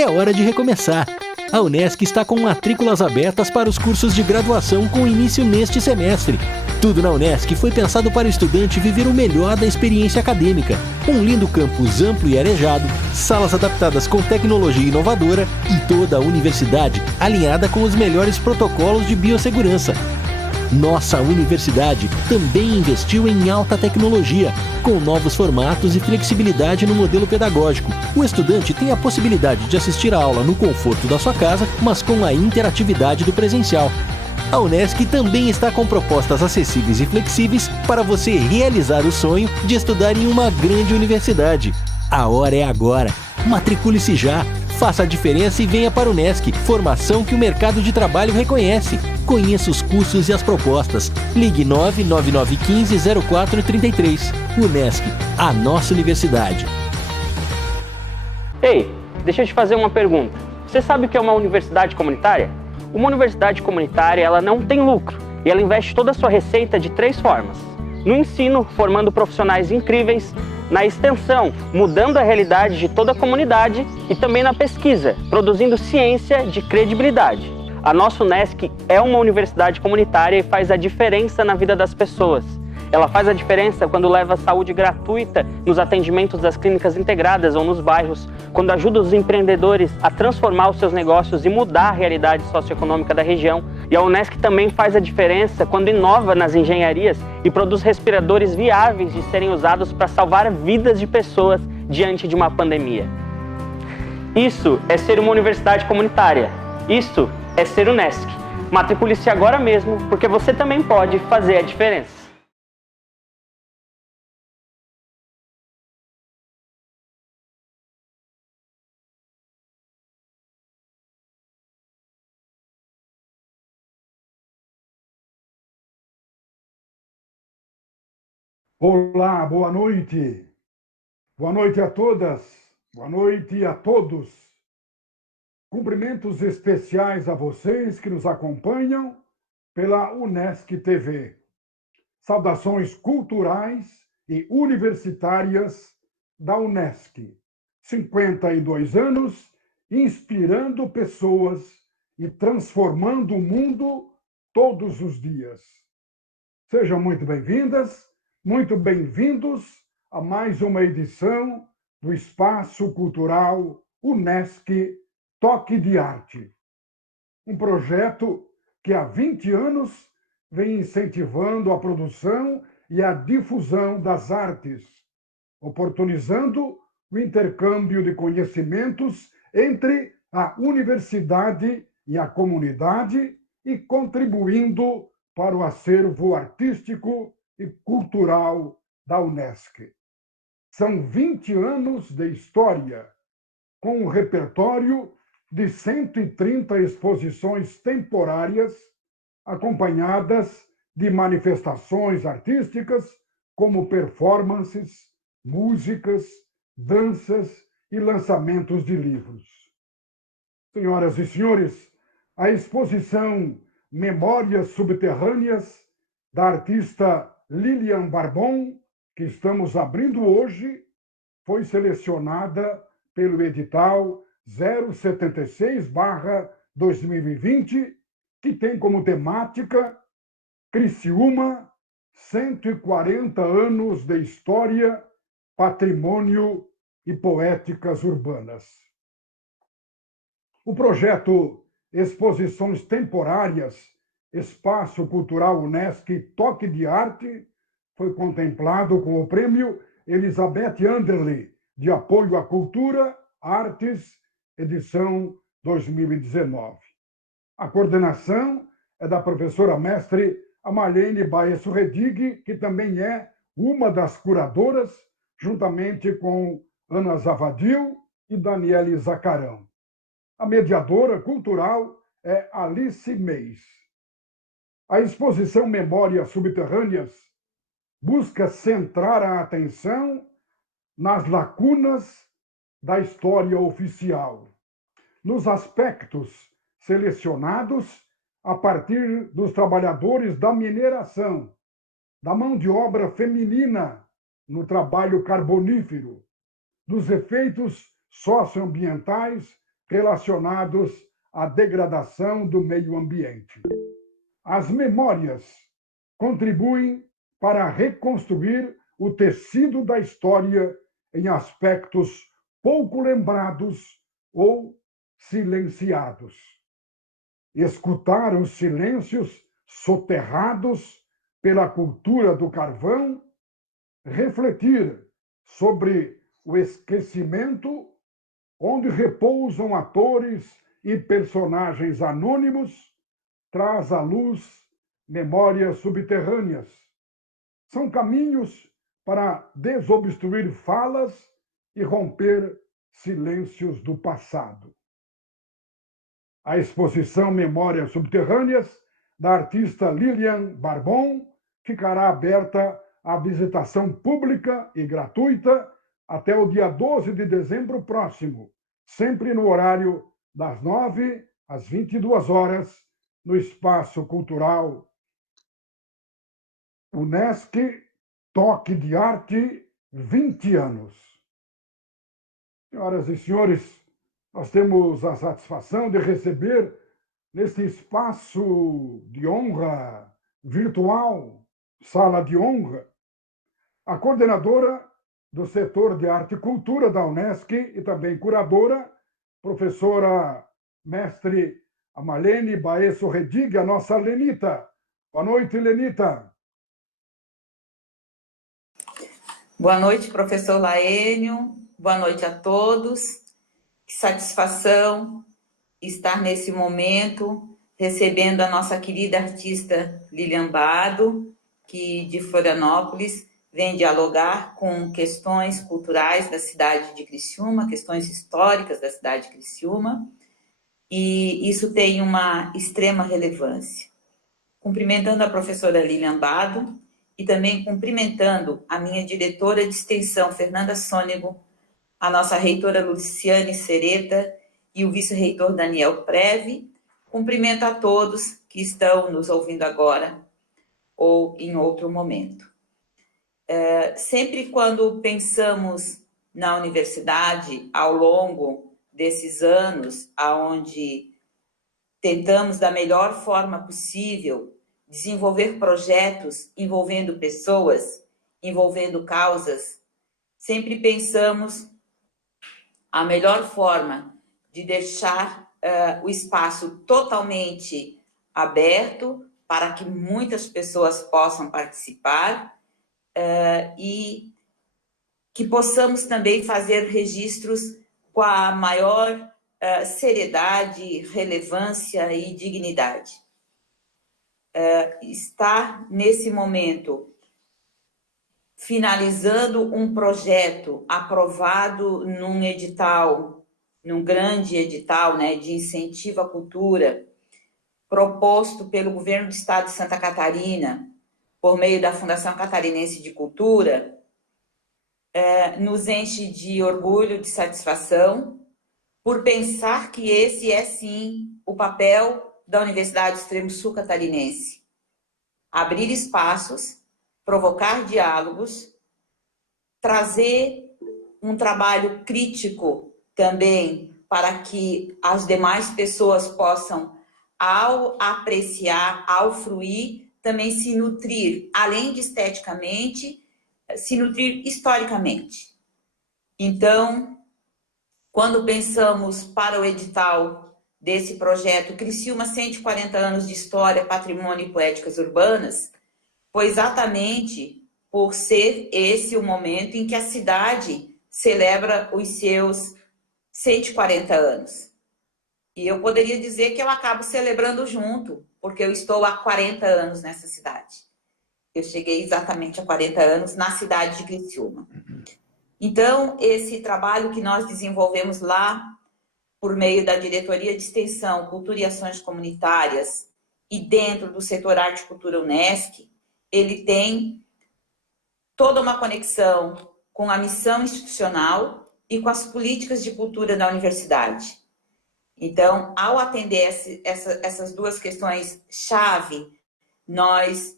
É hora de recomeçar. A Unesc está com matrículas abertas para os cursos de graduação com início neste semestre. Tudo na Unesc foi pensado para o estudante viver o melhor da experiência acadêmica. Um lindo campus amplo e arejado, salas adaptadas com tecnologia inovadora e toda a universidade alinhada com os melhores protocolos de biossegurança. Nossa universidade também investiu em alta tecnologia, com novos formatos e flexibilidade no modelo pedagógico. O estudante tem a possibilidade de assistir a aula no conforto da sua casa, mas com a interatividade do presencial. A Unesc também está com propostas acessíveis e flexíveis para você realizar o sonho de estudar em uma grande universidade. A hora é agora. Matricule-se já. Faça a diferença e venha para a Unesc, formação que o mercado de trabalho reconhece. Conheça os cursos e as propostas. Ligue 99915-0433. Unesc, a nossa universidade. Ei, deixa eu te fazer uma pergunta. Você sabe o que é uma universidade comunitária? Uma universidade comunitária, ela não tem lucro e ela investe toda a sua receita de 3 formas. No ensino, formando profissionais incríveis; na extensão, mudando a realidade de toda a comunidade; e também na pesquisa, produzindo ciência de credibilidade. A nossa Unesc é uma universidade comunitária e faz a diferença na vida das pessoas. Ela faz a diferença quando leva saúde gratuita nos atendimentos das clínicas integradas ou nos bairros, quando ajuda os empreendedores a transformar os seus negócios e mudar a realidade socioeconômica da região. E a Unesc também faz a diferença quando inova nas engenharias e produz respiradores viáveis de serem usados para salvar vidas de pessoas diante de uma pandemia. Isso é ser uma universidade comunitária. Isso é ser Unesc. Matricule-se agora mesmo, porque você também pode fazer a diferença. Olá, boa noite. Boa noite a todas, boa noite a todos. Cumprimentos especiais a vocês que nos acompanham pela Unesc TV. Saudações culturais e universitárias da Unesc. 52 anos, inspirando pessoas e transformando o mundo todos os dias. Sejam muito bem-vindas. Muito bem-vindos a mais uma edição do Espaço Cultural Unesc Toque de Arte. Um projeto que há 20 anos vem incentivando a produção e a difusão das artes, oportunizando o intercâmbio de conhecimentos entre a universidade e a comunidade e contribuindo para o acervo artístico e cultural da Unesc. São 20 anos de história, com um repertório de 130 exposições temporárias, acompanhadas de manifestações artísticas, como performances, músicas, danças e lançamentos de livros. Senhoras e senhores, a exposição Memórias Subterrâneas, da artista Lilian Barbon, que estamos abrindo hoje, foi selecionada pelo edital 076/2020, que tem como temática Criciúma, 140 anos de história, patrimônio e poéticas urbanas. O projeto Exposições Temporárias, Espaço Cultural Unesc Toque de Arte, foi contemplado com o Prêmio Elizabeth Anderle de Apoio à Cultura, Artes, edição 2019. A coordenação é da professora mestre Amarlene Baesso Redig, que também é uma das curadoras, juntamente com Ana Zavadil e Daniele Zacarão. A mediadora cultural é Alice Meis. A exposição Memórias Subterrâneas busca centrar a atenção nas lacunas da história oficial, nos aspectos selecionados a partir dos trabalhadores da mineração, da mão de obra feminina no trabalho carbonífero, dos efeitos socioambientais relacionados à degradação do meio ambiente. As memórias contribuem para reconstruir o tecido da história em aspectos pouco lembrados ou silenciados. Escutar os silêncios soterrados pela cultura do carvão, refletir sobre o esquecimento onde repousam atores e personagens anônimos, traz à luz memórias subterrâneas. São caminhos para desobstruir falas e romper silêncios do passado. A exposição Memórias Subterrâneas, da artista Lilian Barbon, ficará aberta à visitação pública e gratuita até o dia 12 de dezembro próximo, sempre no horário das 9 às 22 horas, no Espaço Cultural UNESCO Toque de Arte 20 anos. Senhoras e senhores, nós temos a satisfação de receber neste espaço de honra virtual, sala de honra, a coordenadora do setor de arte e cultura da UNESCO e também curadora, professora mestre Amalene Baesso Redig, a nossa Lenita. Boa noite, Lenita. Boa noite, professor Laênio. Boa noite a todos. Que satisfação estar nesse momento recebendo a nossa querida artista Lilian Bado, que de Florianópolis vem dialogar com questões culturais da cidade de Criciúma, questões históricas da cidade de Criciúma, e isso tem uma extrema relevância. Cumprimentando a professora Lilian Bado e também cumprimentando a minha diretora de extensão, Fernanda Sônego, a nossa reitora Luciane Sereta e o vice-reitor Daniel Preve. Cumprimento a todos que estão nos ouvindo agora ou em outro momento. Sempre quando pensamos na universidade, ao longo desses anos, onde tentamos da melhor forma possível desenvolver projetos envolvendo pessoas, envolvendo causas, sempre pensamos a melhor forma de deixar o espaço totalmente aberto para que muitas pessoas possam participar e que possamos também fazer registros com a maior seriedade, relevância e dignidade. Está nesse momento finalizando um projeto aprovado num edital, num grande edital, né, de incentivo à cultura, proposto pelo governo do estado de Santa Catarina, por meio da Fundação Catarinense de Cultura, nos enche de orgulho, de satisfação, por pensar que esse é, sim, o papel da Universidade do Extremo Sul Catarinense. Abrir espaços, provocar diálogos, trazer um trabalho crítico também para que as demais pessoas possam, ao apreciar, ao fruir, também se nutrir, além de esteticamente, se nutrir historicamente. Então, quando pensamos para o edital desse projeto Criciúma 140 anos de história, patrimônio e poéticas urbanas, foi exatamente por ser esse o momento em que a cidade celebra os seus 140 anos. E eu poderia dizer que eu acabo celebrando junto, porque eu estou há 40 anos nessa cidade. Eu cheguei exatamente a 40 anos na cidade de Criciúma. Então, esse trabalho que nós desenvolvemos lá, por meio da Diretoria de Extensão, Cultura e Ações Comunitárias, e dentro do setor Arte e Cultura UNESCO, ele tem toda uma conexão com a missão institucional e com as políticas de cultura da universidade. Então, ao atender essas duas questões-chave, nós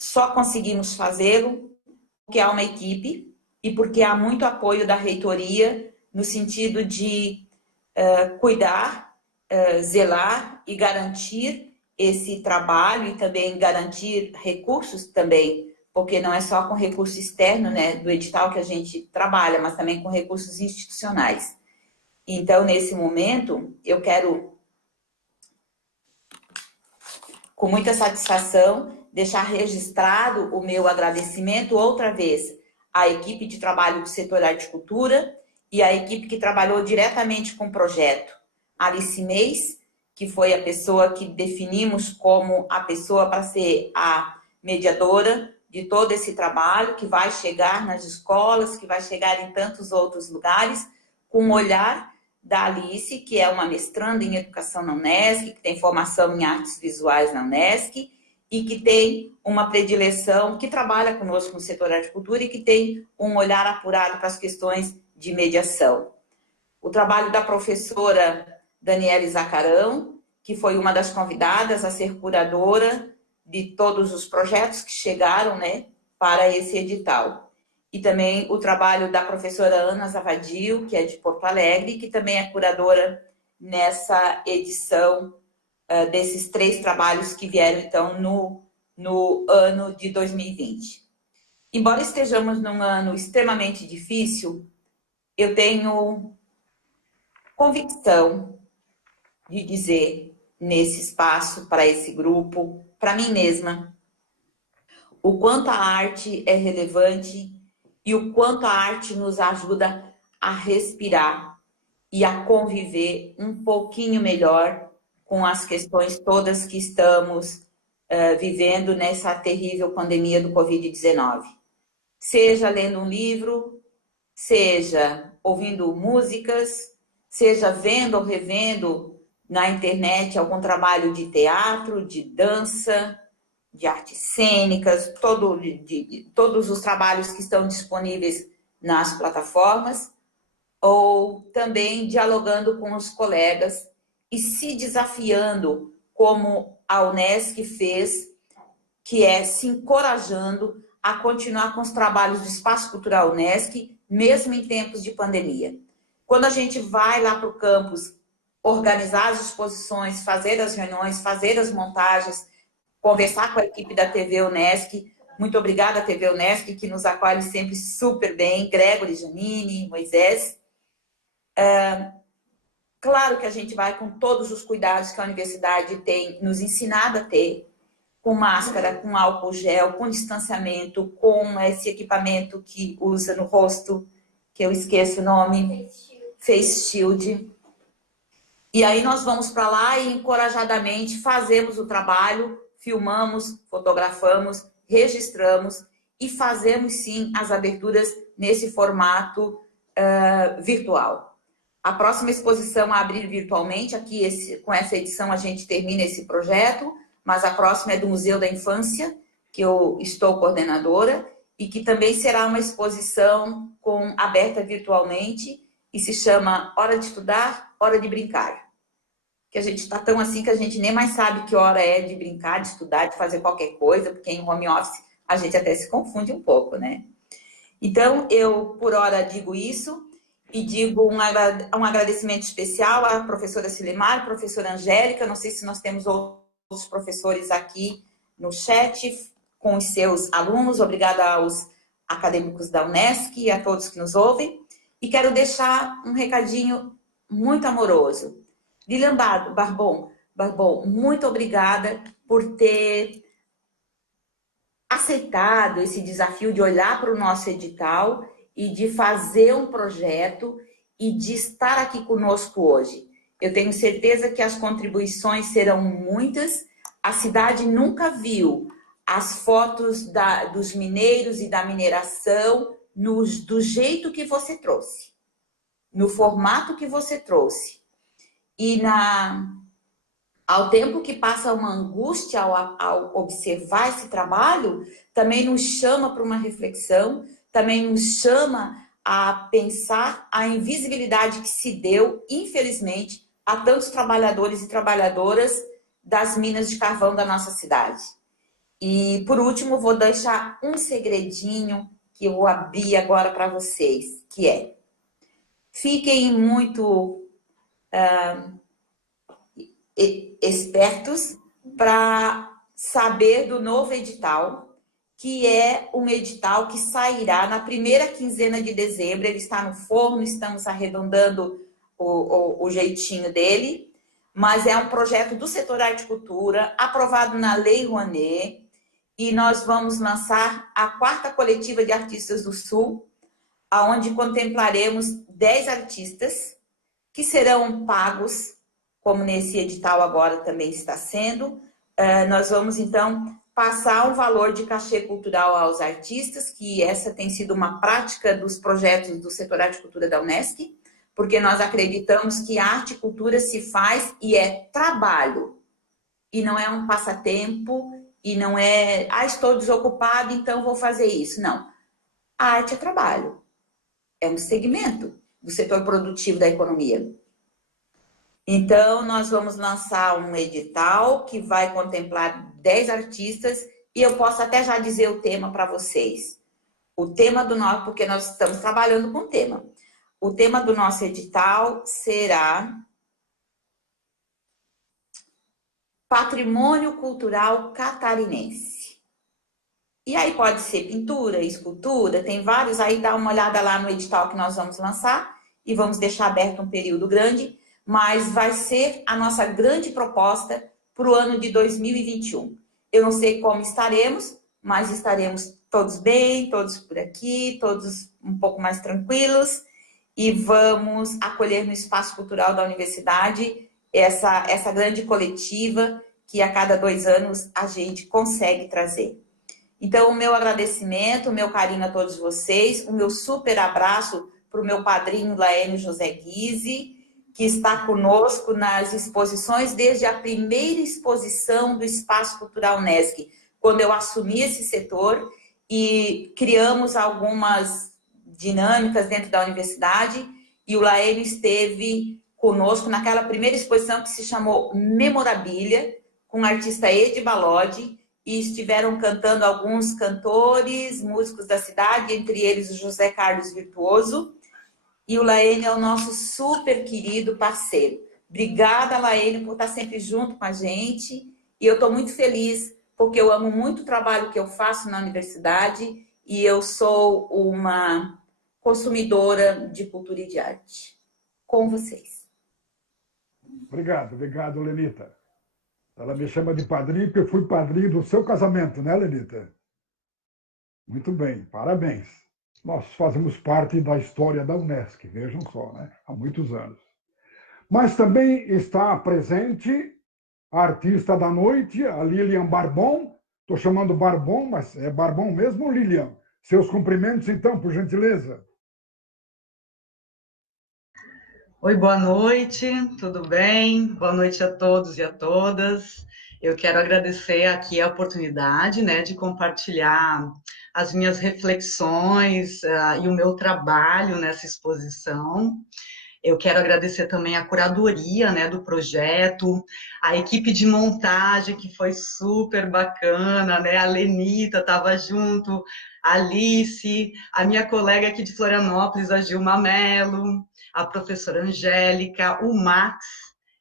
só conseguimos fazê-lo porque há uma equipe e porque há muito apoio da reitoria no sentido de cuidar, zelar e garantir esse trabalho e também garantir recursos também, porque não é só com recurso externo, né, do edital que a gente trabalha, mas também com recursos institucionais. Então, nesse momento, eu quero, com muita satisfação, deixar registrado o meu agradecimento outra vez à equipe de trabalho do setor arte e cultura e à equipe que trabalhou diretamente com o projeto. Alice Meis, que foi a pessoa que definimos como a pessoa para ser a mediadora de todo esse trabalho, que vai chegar nas escolas, que vai chegar em tantos outros lugares, com o olhar da Alice, que é uma mestranda em educação na Unesc, que tem formação em artes visuais na Unesc, e que tem uma predileção, que trabalha conosco no setor arte e cultura e que tem um olhar apurado para as questões de mediação. O trabalho da professora Daniele Zacarão, que foi uma das convidadas a ser curadora de todos os projetos que chegaram, né, para esse edital. E também o trabalho da professora Ana Zavadio, que é de Porto Alegre, que também é curadora nessa edição desses 3 trabalhos que vieram, então, no ano de 2020. Embora estejamos num ano extremamente difícil, eu tenho convicção de dizer, nesse espaço, para esse grupo, para mim mesma, o quanto a arte é relevante e o quanto a arte nos ajuda a respirar e a conviver um pouquinho melhor com as questões todas que estamos vivendo nessa terrível pandemia do Covid-19. Seja lendo um livro, seja ouvindo músicas, seja vendo ou revendo na internet algum trabalho de teatro, de dança, de artes cênicas, todos os trabalhos que estão disponíveis nas plataformas, ou também dialogando com os colegas e se desafiando, como a Unesc fez, que é se encorajando a continuar com os trabalhos do Espaço Cultural Unesc, mesmo em tempos de pandemia. Quando a gente vai lá para o campus organizar as exposições, fazer as reuniões, fazer as montagens, conversar com a equipe da TV Unesc. Muito obrigada, TV Unesc, que nos acolhe sempre super bem. Gregory, Janine, Moisés. Claro que a gente vai com todos os cuidados que a universidade tem nos ensinado a ter, com máscara, com álcool gel, com distanciamento, com esse equipamento que usa no rosto, que eu esqueço o nome, Face Shield. E aí nós vamos para lá e encorajadamente fazemos o trabalho, filmamos, fotografamos, registramos e fazemos sim as aberturas nesse formato virtual. A próxima exposição a abrir virtualmente, aqui com essa edição a gente termina esse projeto, mas a próxima é do Museu da Infância, que eu estou coordenadora, e que também será uma exposição aberta virtualmente e se chama Hora de Estudar, Hora de Brincar. Que a gente está tão assim que a gente nem mais sabe que hora é de brincar, de estudar, de fazer qualquer coisa, porque em home office a gente até se confunde um pouco, né? Então, eu, por hora, digo isso e digo um agradecimento especial à professora Silemar, professora Angélica, não sei se nós temos outros professores aqui no chat com os seus alunos, obrigada aos acadêmicos da Unesc e a todos que nos ouvem. E quero deixar um recadinho muito amoroso. Lilian Barbon, muito obrigada por ter aceitado esse desafio de olhar para o nosso edital e de fazer um projeto e de estar aqui conosco hoje. Eu tenho certeza que as contribuições serão muitas. A cidade nunca viu as fotos dos mineiros e da mineração do jeito que você trouxe, no formato que você trouxe. E ao tempo que passa uma angústia ao observar esse trabalho, também nos chama para uma reflexão, também nos chama a pensar a invisibilidade que se deu, infelizmente, a tantos trabalhadores e trabalhadoras das minas de carvão da nossa cidade. E, por último, vou deixar um segredinho que eu vou abrir agora para vocês, que é: fiquem muito expertos para saber do novo edital, que é um edital que sairá na primeira quinzena de dezembro. Ele está no forno, estamos arredondando o jeitinho dele, mas é um projeto do setor arte e cultura, aprovado na Lei Rouanet, e nós vamos lançar a 4ª Coletiva de Artistas do Sul, onde contemplaremos 10 artistas que serão pagos, como nesse edital agora também está sendo. Nós vamos, então, passar um valor de cachê cultural aos artistas, que essa tem sido uma prática dos projetos do setor arte e cultura da Unesc, porque nós acreditamos que arte e cultura se faz e é trabalho, e não é um passatempo, e não é, estou desocupado, então vou fazer isso. Não. A arte é trabalho. É um segmento do setor produtivo da economia. Então, nós vamos lançar um edital que vai contemplar 10 artistas, e eu posso até já dizer o tema para vocês. O tema do nosso, porque nós estamos trabalhando com o tema. O tema do nosso edital será Patrimônio Cultural Catarinense. E aí pode ser pintura, escultura, tem vários, aí dá uma olhada lá no edital que nós vamos lançar, e vamos deixar aberto um período grande, mas vai ser a nossa grande proposta para o ano de 2021. Eu não sei como estaremos, mas estaremos todos bem, todos por aqui, todos um pouco mais tranquilos, e vamos acolher no espaço cultural da universidade essa grande coletiva que a cada 2 anos a gente consegue trazer. Então, o meu agradecimento, o meu carinho a todos vocês, o meu super abraço para o meu padrinho Laênio José Guise, que está conosco nas exposições, desde a primeira exposição do Espaço Cultural Unesc, quando eu assumi esse setor, e criamos algumas dinâmicas dentro da universidade, e o Laênio esteve conosco naquela primeira exposição que se chamou Memorabilia, com o artista Edi Balodi, e estiveram cantando alguns cantores, músicos da cidade, entre eles o José Carlos Virtuoso, e o Laênio é o nosso super querido parceiro. Obrigada, Laênio, por estar sempre junto com a gente, e eu estou muito feliz, porque eu amo muito o trabalho que eu faço na universidade, e eu sou uma consumidora de cultura e de arte. Com vocês. Obrigado, Lenita. Ela me chama de padrinho, porque eu fui padrinho do seu casamento, né, Lenita? Muito bem, parabéns. Nós fazemos parte da história da Unesc, vejam só, né? Há muitos anos. Mas também está presente a artista da noite, a Lilian Barbon. Estou chamando Barbon, mas é Barbon mesmo, Lilian? Seus cumprimentos, então, por gentileza. Oi, boa noite, tudo bem? Boa noite a todos e a todas. Eu quero agradecer aqui a oportunidade, né, de compartilhar as minhas reflexões e o meu trabalho nessa exposição. Eu quero agradecer também a curadoria, né, do projeto, a equipe de montagem, que foi super bacana, né? A Lenita estava junto, a Alice, a minha colega aqui de Florianópolis, a Gilma Mello, a professora Angélica, o Max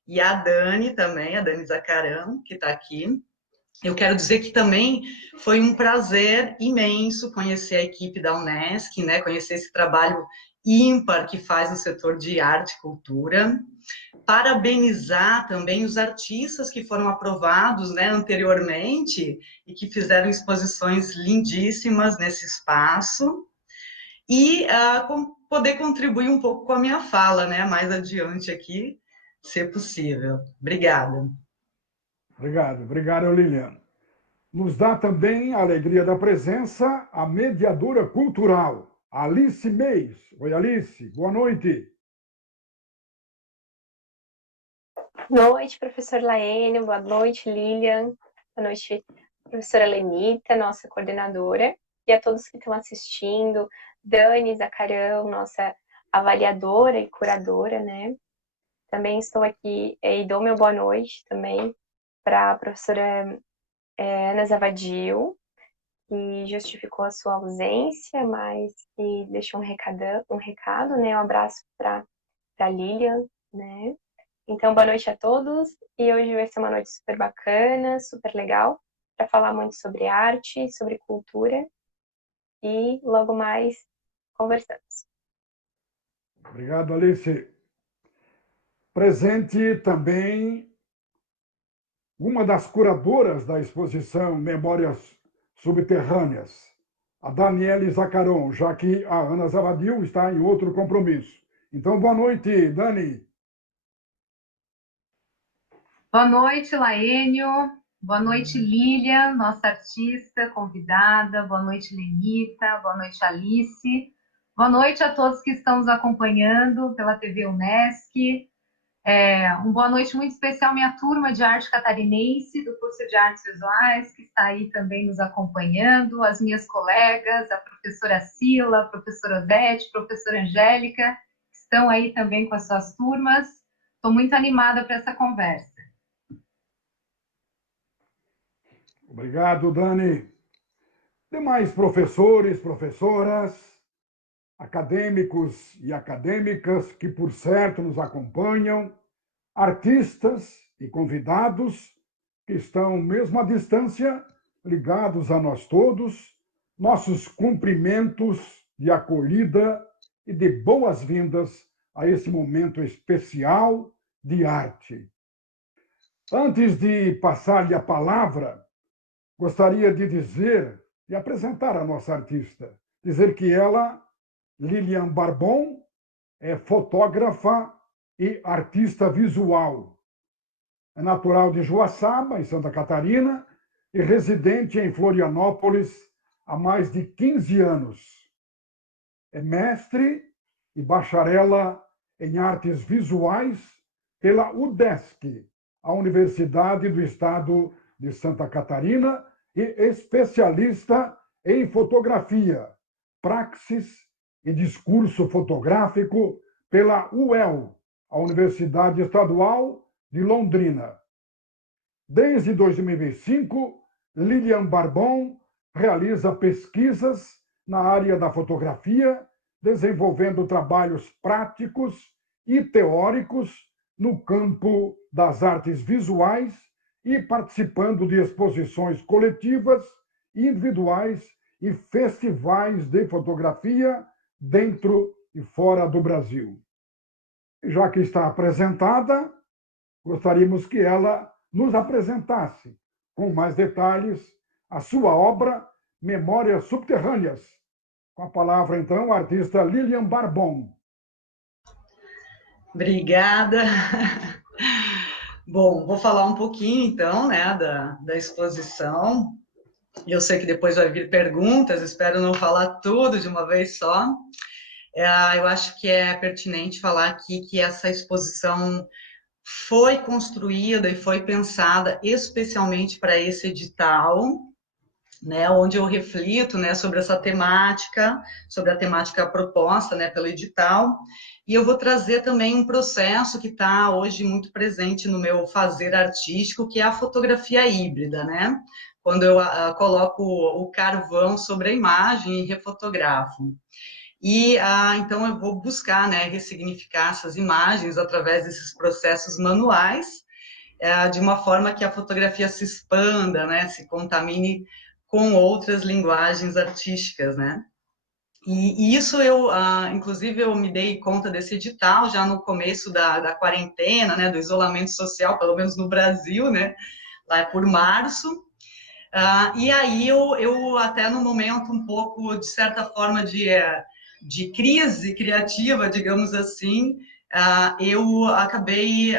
e a Dani também, a Dani Zacarão, que está aqui. Eu quero dizer que também foi um prazer imenso conhecer a equipe da Unesc, né? Conhecer esse trabalho ímpar que faz no setor de arte e cultura. Parabenizar também os artistas que foram aprovados, né, anteriormente e que fizeram exposições lindíssimas nesse espaço. E poder contribuir um pouco com a minha fala, né, mais adiante aqui, se possível. Obrigada. Obrigado, Lilian. Nos dá também a alegria da presença a mediadora cultural, Alice Meis. Oi, Alice, boa noite. Boa noite, professor Laênio, boa noite, Lilian, boa noite, professora Lenita, nossa coordenadora, e a todos que estão assistindo, Dani Zacarão, nossa avaliadora e curadora, né? Também estou aqui e dou meu boa noite também para a professora Ana Zavadil, que justificou a sua ausência, mas que deixou um recado, né? Um abraço para Lilian, né? Então, boa noite a todos, e hoje vai ser uma noite super bacana, super legal, para falar muito sobre arte, sobre cultura, e logo mais conversamos. Obrigado, Alice. Presente também uma das curadoras da exposição Memórias Subterrâneas, a Daniele Zacaron, já que a Ana Zavadil está em outro compromisso. Então, boa noite, Dani. Boa noite, Laênio. Boa noite, Lília, nossa artista convidada. Boa noite, Lenita. Boa noite, Alice. Boa noite a todos que estão nos acompanhando pela TV Unesc. Uma boa noite muito especial à minha turma de arte catarinense, do curso de artes visuais, que está aí também nos acompanhando, as minhas colegas, a professora Sila, a professora Odete, a professora Angélica, que estão aí também com as suas turmas. Estou muito animada para essa conversa. Obrigado, Dani. Demais professores, professoras, acadêmicos e acadêmicas que, por certo, nos acompanham, artistas e convidados que estão, mesmo à distância, ligados a nós todos, nossos cumprimentos de acolhida e de boas-vindas a esse momento especial de arte. Antes de passar-lhe a palavra, gostaria de dizer e apresentar a nossa artista, dizer que ela, Lilian Barbon, é fotógrafa e artista visual. É natural de Joaçaba, em Santa Catarina, e residente em Florianópolis há mais de 15 anos. É mestre e bacharela em artes visuais pela UDESC, a Universidade do Estado de Santa Catarina, e especialista em fotografia, praxis e discurso fotográfico pela UEL, a Universidade Estadual de Londrina. Desde 2005, Lilian Barbon realiza pesquisas na área da fotografia, desenvolvendo trabalhos práticos e teóricos no campo das artes visuais e participando de exposições coletivas, individuais e festivais de fotografia dentro e fora do Brasil. Já que está apresentada, gostaríamos que ela nos apresentasse, com mais detalhes, a sua obra Memórias Subterrâneas. Com a palavra, então, a artista Lilian Barbon. Obrigada. Bom, vou falar um pouquinho, então, né, da exposição. Eu sei que depois vai vir perguntas, espero não falar tudo de uma vez só. Eu acho que é pertinente falar aqui que essa exposição foi construída e foi pensada especialmente para esse edital, né, onde eu reflito, né, sobre essa temática, sobre a temática proposta, né, pelo edital. E eu vou trazer também um processo que está hoje muito presente no meu fazer artístico, que é a fotografia híbrida, né? Quando eu coloco o carvão sobre a imagem e refotografo. E, então, eu vou buscar, né, ressignificar essas imagens através desses processos manuais, de uma forma que a fotografia se expanda, né, se contamine com outras linguagens artísticas, né? E isso inclusive, eu me dei conta desse edital já no começo da quarentena, né, do isolamento social, pelo menos no Brasil, né, lá por março. E aí eu até no momento um pouco, de certa forma, de crise criativa, digamos assim, eu acabei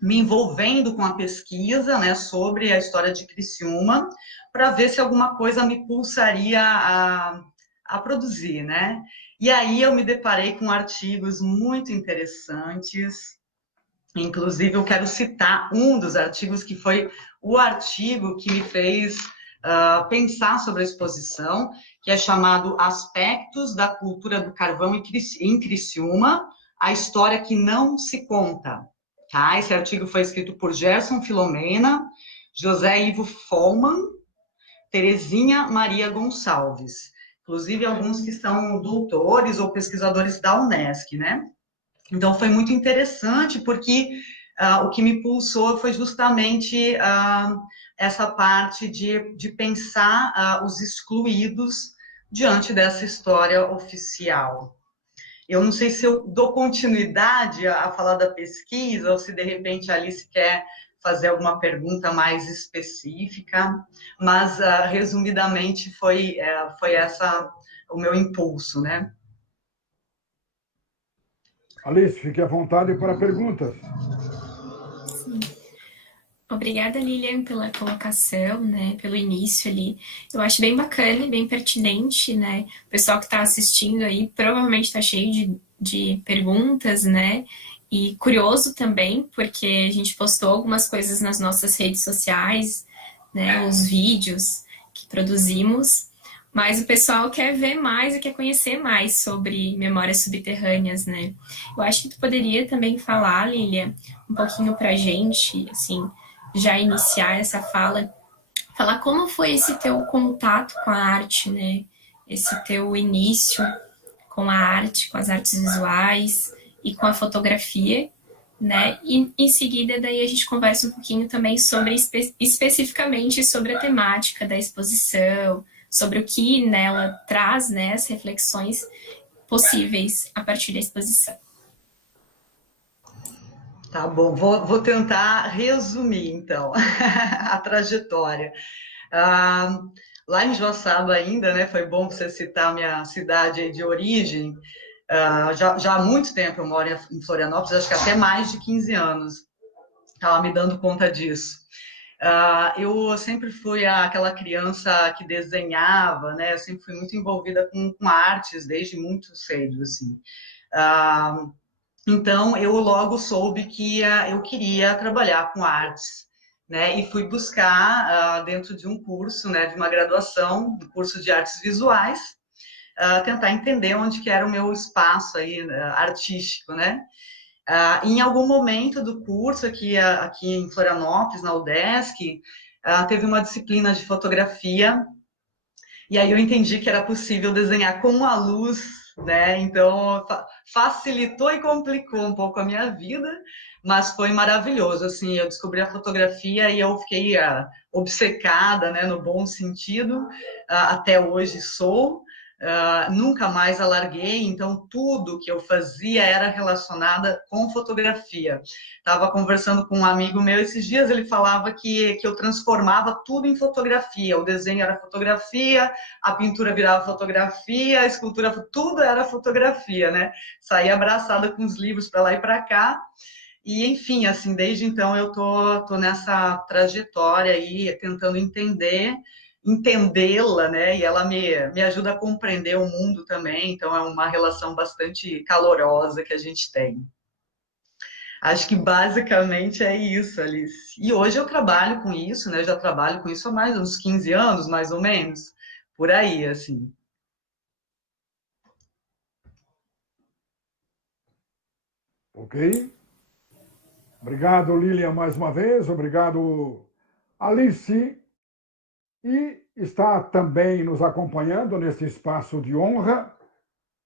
me envolvendo com a pesquisa, né, sobre a história de Criciúma, para ver se alguma coisa me pulsaria a produzir, né? E aí eu me deparei com artigos muito interessantes, inclusive eu quero citar um dos artigos que foi o artigo que me fez pensar sobre a exposição, que é chamado Aspectos da Cultura do Carvão em Criciúma, a história que não se conta. Tá? Esse artigo foi escrito por Gerson Filomena, José Ivo Follmann, Terezinha Maria Gonçalves. Inclusive, alguns que são doutores ou pesquisadores da Unesc, né? Então, foi muito interessante, porque o que me impulsou foi justamente essa parte de pensar os excluídos diante dessa história oficial. Eu não sei se eu dou continuidade a falar da pesquisa, ou se de repente a Alice quer fazer alguma pergunta mais específica, mas resumidamente foi essa o meu impulso, né? Alice, fique à vontade para perguntas. Sim. Obrigada, Lilian, pela colocação, né, pelo início ali. Eu acho bem bacana e bem pertinente, né? O pessoal que está assistindo aí provavelmente está cheio de perguntas, né? E curioso também, porque a gente postou algumas coisas nas nossas redes sociais, né? Os vídeos que produzimos, mas o pessoal quer ver mais e quer conhecer mais sobre memórias subterrâneas, né? Eu acho que tu poderia também falar, Lilian, um pouquinho pra gente, assim, já iniciar essa fala, falar como foi esse teu contato com a arte, né? Esse teu início com a arte, com as artes visuais e com a fotografia, né? E em seguida daí a gente conversa um pouquinho também sobre especificamente sobre a temática da exposição, sobre o que nela traz, né, as reflexões possíveis a partir da exposição. Tá bom, vou tentar resumir, então, a trajetória. Lá em Joaçaba ainda, né, foi bom você citar a minha cidade de origem. Já há muito tempo eu moro em Florianópolis, acho que até mais de 15 anos. Estava me dando conta disso. Eu sempre fui aquela criança que desenhava, né? Eu sempre fui muito envolvida com artes desde muito cedo, assim. Então, eu logo soube que eu queria trabalhar com artes, né? E fui buscar, dentro de um curso, né, de uma graduação, um curso de artes visuais, tentar entender onde que era o meu espaço aí, artístico, né? Em algum momento do curso, aqui em Florianópolis, na UDESC, teve uma disciplina de fotografia, e aí eu entendi que era possível desenhar com a luz, né? Então, facilitou e complicou um pouco a minha vida, mas foi maravilhoso, assim, eu descobri a fotografia e eu fiquei obcecada, né, no bom sentido, até hoje sou, nunca mais a larguei, então tudo que eu fazia era relacionada com fotografia. Estava conversando com um amigo meu esses dias, ele falava que eu transformava tudo em fotografia, o desenho era fotografia, a pintura virava fotografia, a escultura, tudo era fotografia, né? Saía abraçada com os livros para lá e para cá, e enfim, assim, desde então eu tô nessa trajetória aí, tentando entendê-la, né? E ela me ajuda a compreender o mundo também, então é uma relação bastante calorosa que a gente tem. Acho que basicamente é isso, Alice. E hoje eu trabalho com isso, né? Eu já trabalho com isso há mais uns 15 anos, mais ou menos, por aí, assim. Ok. Obrigado, Lilian, mais uma vez. Obrigado, Alice. E está também nos acompanhando nesse espaço de honra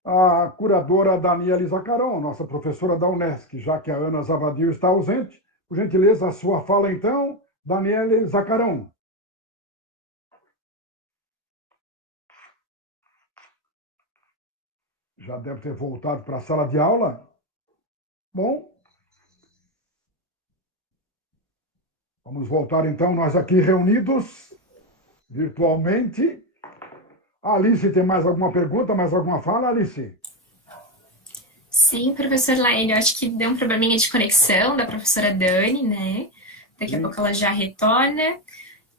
a curadora Daniele Zaccarão, nossa professora da Unesc, já que a Ana Zavadio está ausente. Por gentileza, a sua fala, então, Daniele Zaccarão. Já deve ter voltado para a sala de aula. Bom, vamos voltar, então, nós aqui reunidos virtualmente. Alice, tem mais alguma pergunta, mais alguma fala, Alice? Sim, professor Laene, eu acho que deu um probleminha de conexão da professora Dani, né? Daqui a pouco ela já retorna.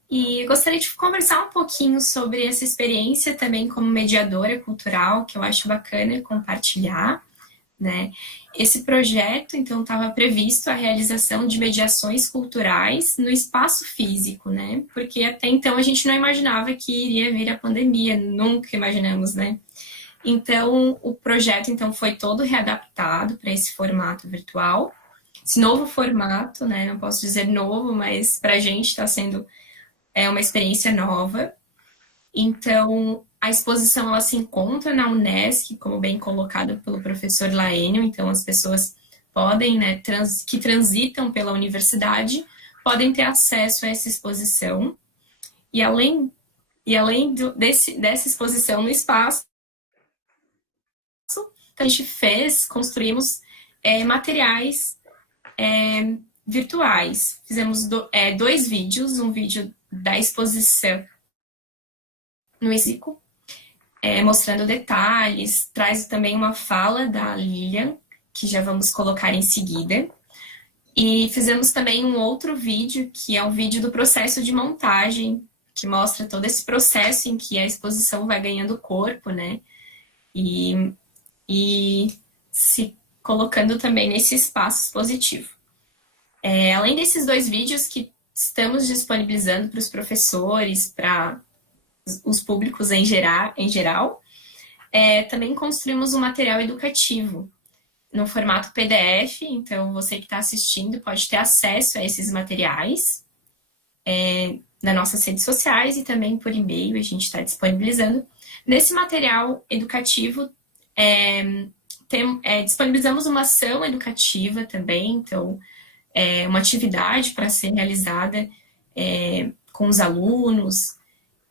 E eu gostaria de conversar um pouquinho sobre essa experiência também como mediadora cultural, que eu acho bacana compartilhar, né? Esse projeto, então, estava previsto a realização de mediações culturais no espaço físico, né? Porque até então a gente não imaginava que iria vir a pandemia, nunca imaginamos, né? Então, o projeto então foi todo readaptado para esse formato virtual. Esse novo formato, né? Não posso dizer novo, mas para a gente está sendo uma experiência nova. Então, A exposição ela se encontra na Unesc, como bem colocado pelo professor Laênio, então as pessoas podem, né, que transitam pela universidade, podem ter acesso a essa exposição. E além dessa exposição no espaço, a gente construímos materiais virtuais. Fizemos 2 vídeos, um vídeo da exposição no Exíco, mostrando detalhes, traz também uma fala da Lilian, que já vamos colocar em seguida. E fizemos também um outro vídeo, que é um vídeo do processo de montagem, que mostra todo esse processo em que a exposição vai ganhando corpo, né? E se colocando também nesse espaço expositivo. Além desses 2 vídeos que estamos disponibilizando para os professores, para os públicos em geral, também construímos um material educativo no formato PDF, então você que está assistindo pode ter acesso a esses materiais nas nossas redes sociais e também por e-mail, a gente está disponibilizando. Nesse material educativo, disponibilizamos uma ação educativa também, então, uma atividade para ser realizada com os alunos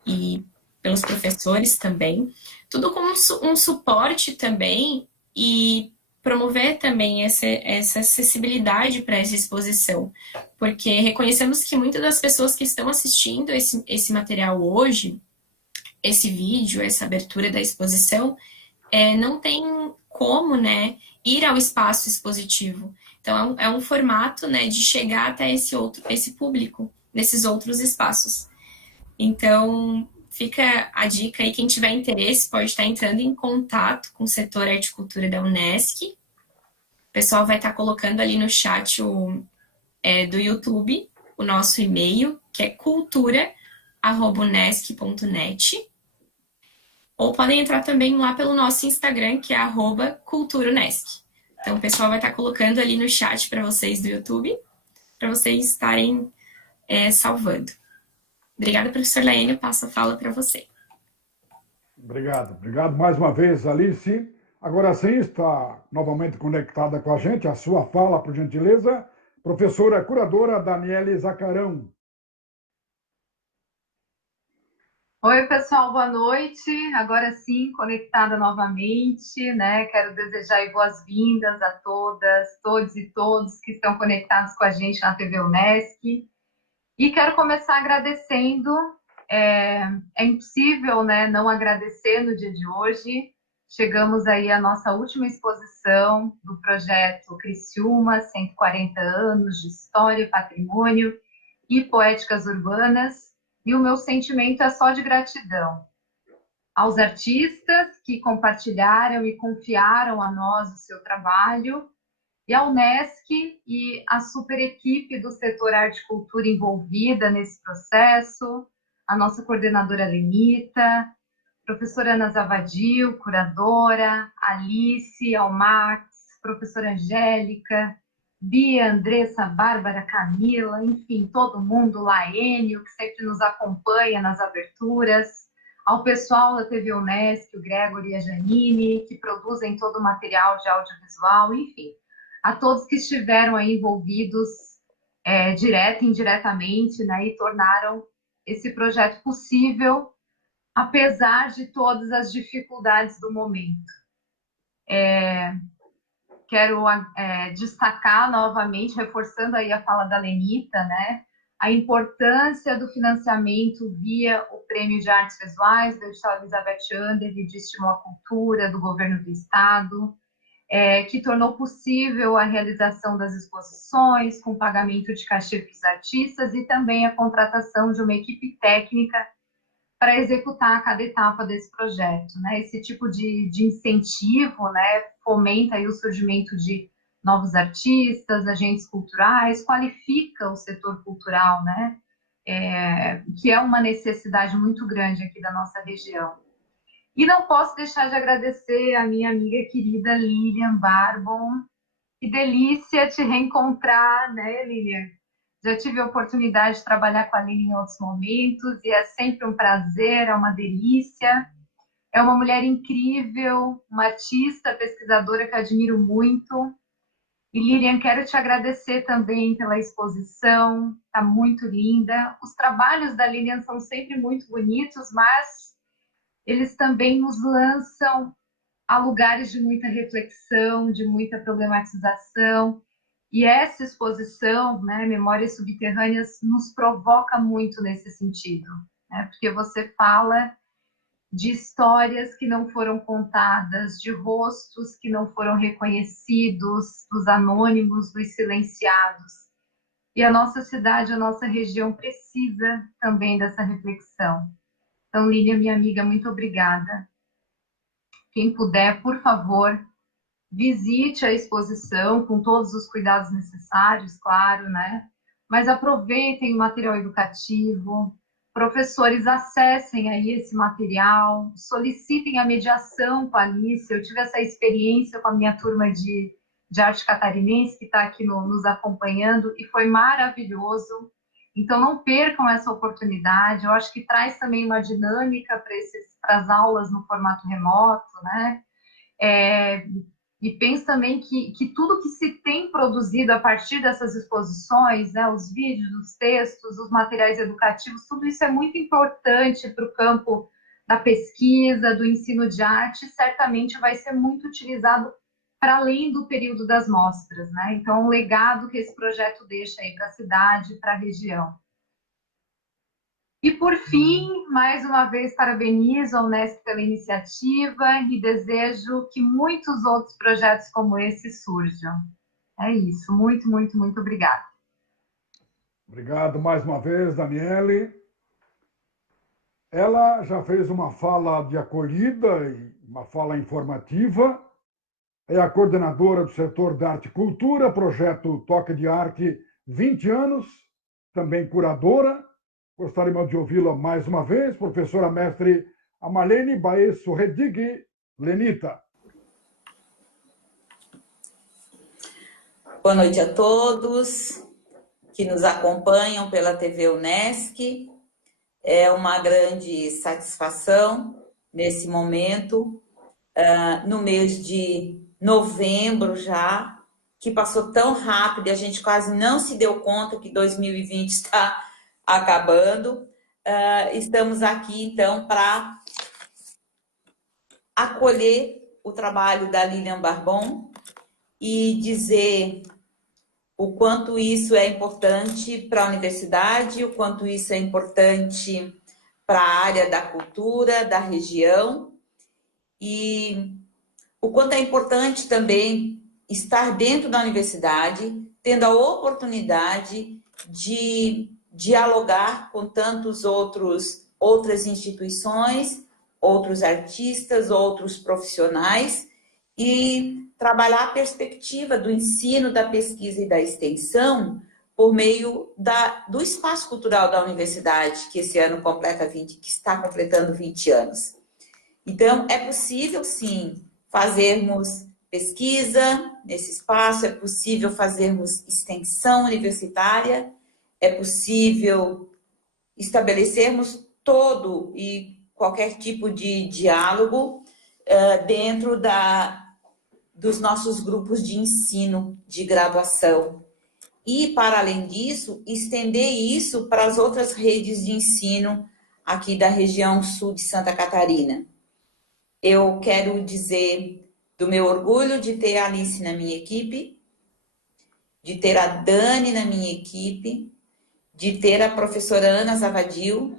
e pelos professores também, tudo como um suporte também e promover também essa acessibilidade para essa exposição, porque reconhecemos que muitas das pessoas que estão assistindo esse material hoje, esse vídeo, essa abertura da exposição, não tem como, né, ir ao espaço expositivo. Então, é um formato, né, de chegar até esse público, nesses outros espaços. Então, fica a dica aí, quem tiver interesse pode estar entrando em contato com o setor Arte e Cultura da Unesc. O pessoal vai estar colocando ali no chat do YouTube o nosso e-mail, que é cultura@unesc.net. Ou podem entrar também lá pelo nosso Instagram, que é @culturunesc. Então, o pessoal vai estar colocando ali no chat para vocês do YouTube, para vocês estarem salvando. Obrigada, professor Laênio. Passo a fala para você. Obrigado. Obrigado mais uma vez, Alice. Agora sim, está novamente conectada com a gente. A sua fala, por gentileza. Professora curadora Daniele Zacarão. Oi, pessoal, boa noite. Agora sim, conectada novamente, né? Quero desejar aí boas-vindas a todas, todos e todos que estão conectados com a gente na TV Unesc. E quero começar agradecendo. É impossível, né, não agradecer no dia de hoje. Chegamos aí à nossa última exposição do projeto Criciúma, 140 anos de história, patrimônio e poéticas urbanas. E o meu sentimento é só de gratidão aos artistas que compartilharam e confiaram a nós o seu trabalho, e a Unesc e a super equipe do setor Arte e Cultura envolvida nesse processo, a nossa coordenadora Lenita, professora Ana Zavadil, curadora, Alice, Almax, professora Angélica, Bia, Andressa, Bárbara, Camila, enfim, todo mundo, Laênio, que sempre nos acompanha nas aberturas, ao pessoal da TV Unesc, o Gregory e a Janine, que produzem todo o material de audiovisual, enfim, a todos que estiveram aí envolvidos direta e indiretamente, né, e tornaram esse projeto possível, apesar de todas as dificuldades do momento. Quero destacar novamente, reforçando aí a fala da Lenita, né, a importância do financiamento via o Prêmio de Artes Visuais da edital Elizabeth Under e de Estímulo à Cultura do Governo do Estado, que tornou possível a realização das exposições, com pagamento de cachê para os artistas e também a contratação de uma equipe técnica para executar cada etapa desse projeto, né? Esse tipo de incentivo, né, fomenta aí o surgimento de novos artistas, agentes culturais, qualifica o setor cultural, né? Que é uma necessidade muito grande aqui da nossa região. E não posso deixar de agradecer a minha amiga querida Lilian Barbon. Que delícia te reencontrar, né, Lilian? Já tive a oportunidade de trabalhar com a Lilian em outros momentos e é sempre um prazer, é uma delícia. É uma mulher incrível, uma artista, pesquisadora que eu admiro muito. E Lilian, quero te agradecer também pela exposição, está muito linda. Os trabalhos da Lilian são sempre muito bonitos, mas eles também nos lançam a lugares de muita reflexão, de muita problematização. E essa exposição, né, Memórias Subterrâneas, nos provoca muito nesse sentido, né, porque você fala de histórias que não foram contadas, de rostos que não foram reconhecidos, dos anônimos, dos silenciados. E a nossa cidade, a nossa região precisa também dessa reflexão. Então, Lilian, minha amiga, muito obrigada. Quem puder, por favor, visite a exposição com todos os cuidados necessários, claro, né? Mas aproveitem o material educativo, professores, acessem aí esse material, solicitem a mediação com a Alice. Eu tive essa experiência com a minha turma de arte catarinense, que está aqui nos acompanhando, e foi maravilhoso. Então, não percam essa oportunidade. Eu acho que traz também uma dinâmica para as aulas no formato remoto, né? E penso também que tudo que se tem produzido a partir dessas exposições, né, os vídeos, os textos, os materiais educativos, tudo isso é muito importante para o campo da pesquisa, do ensino de arte, e certamente vai ser muito utilizado para além do período das mostras, né? Então, o legado que esse projeto deixa aí para a cidade, para a região. E, por fim, mais uma vez, parabenizo a Unesp pela iniciativa e desejo que muitos outros projetos como esse surjam. É isso. Muito, muito, muito obrigada. Obrigado mais uma vez, Daniele. Ela já fez uma fala de acolhida e uma fala informativa. É a coordenadora do setor de arte e cultura, projeto Toque de Arte 20 anos, também curadora. Gostaríamos de ouvi-la mais uma vez, professora mestre Amalene Baesso Redig, Lenita. Boa noite a todos que nos acompanham pela TV Unesc. É uma grande satisfação nesse momento, no mês de novembro já, que passou tão rápido e a gente quase não se deu conta que 2020 está acabando. Estamos aqui, então, para acolher o trabalho da Lilian Barbon e dizer o quanto isso é importante para a universidade, o quanto isso é importante para a área da cultura, da região, e o quanto é importante também estar dentro da universidade, tendo a oportunidade de dialogar com tantos outras instituições, outros artistas, outros profissionais, e trabalhar a perspectiva do ensino, da pesquisa e da extensão por meio do espaço cultural da universidade, que esse ano que está completando 20 anos. Então, é possível, sim, fazermos pesquisa nesse espaço, é possível fazermos extensão universitária, é possível estabelecermos todo e qualquer tipo de diálogo dentro dos nossos grupos de ensino, de graduação. E, para além disso, estender isso para as outras redes de ensino aqui da região sul de Santa Catarina. Eu quero dizer do meu orgulho de ter a Alice na minha equipe, de ter a Dani na minha equipe, de ter a professora Ana Zavadil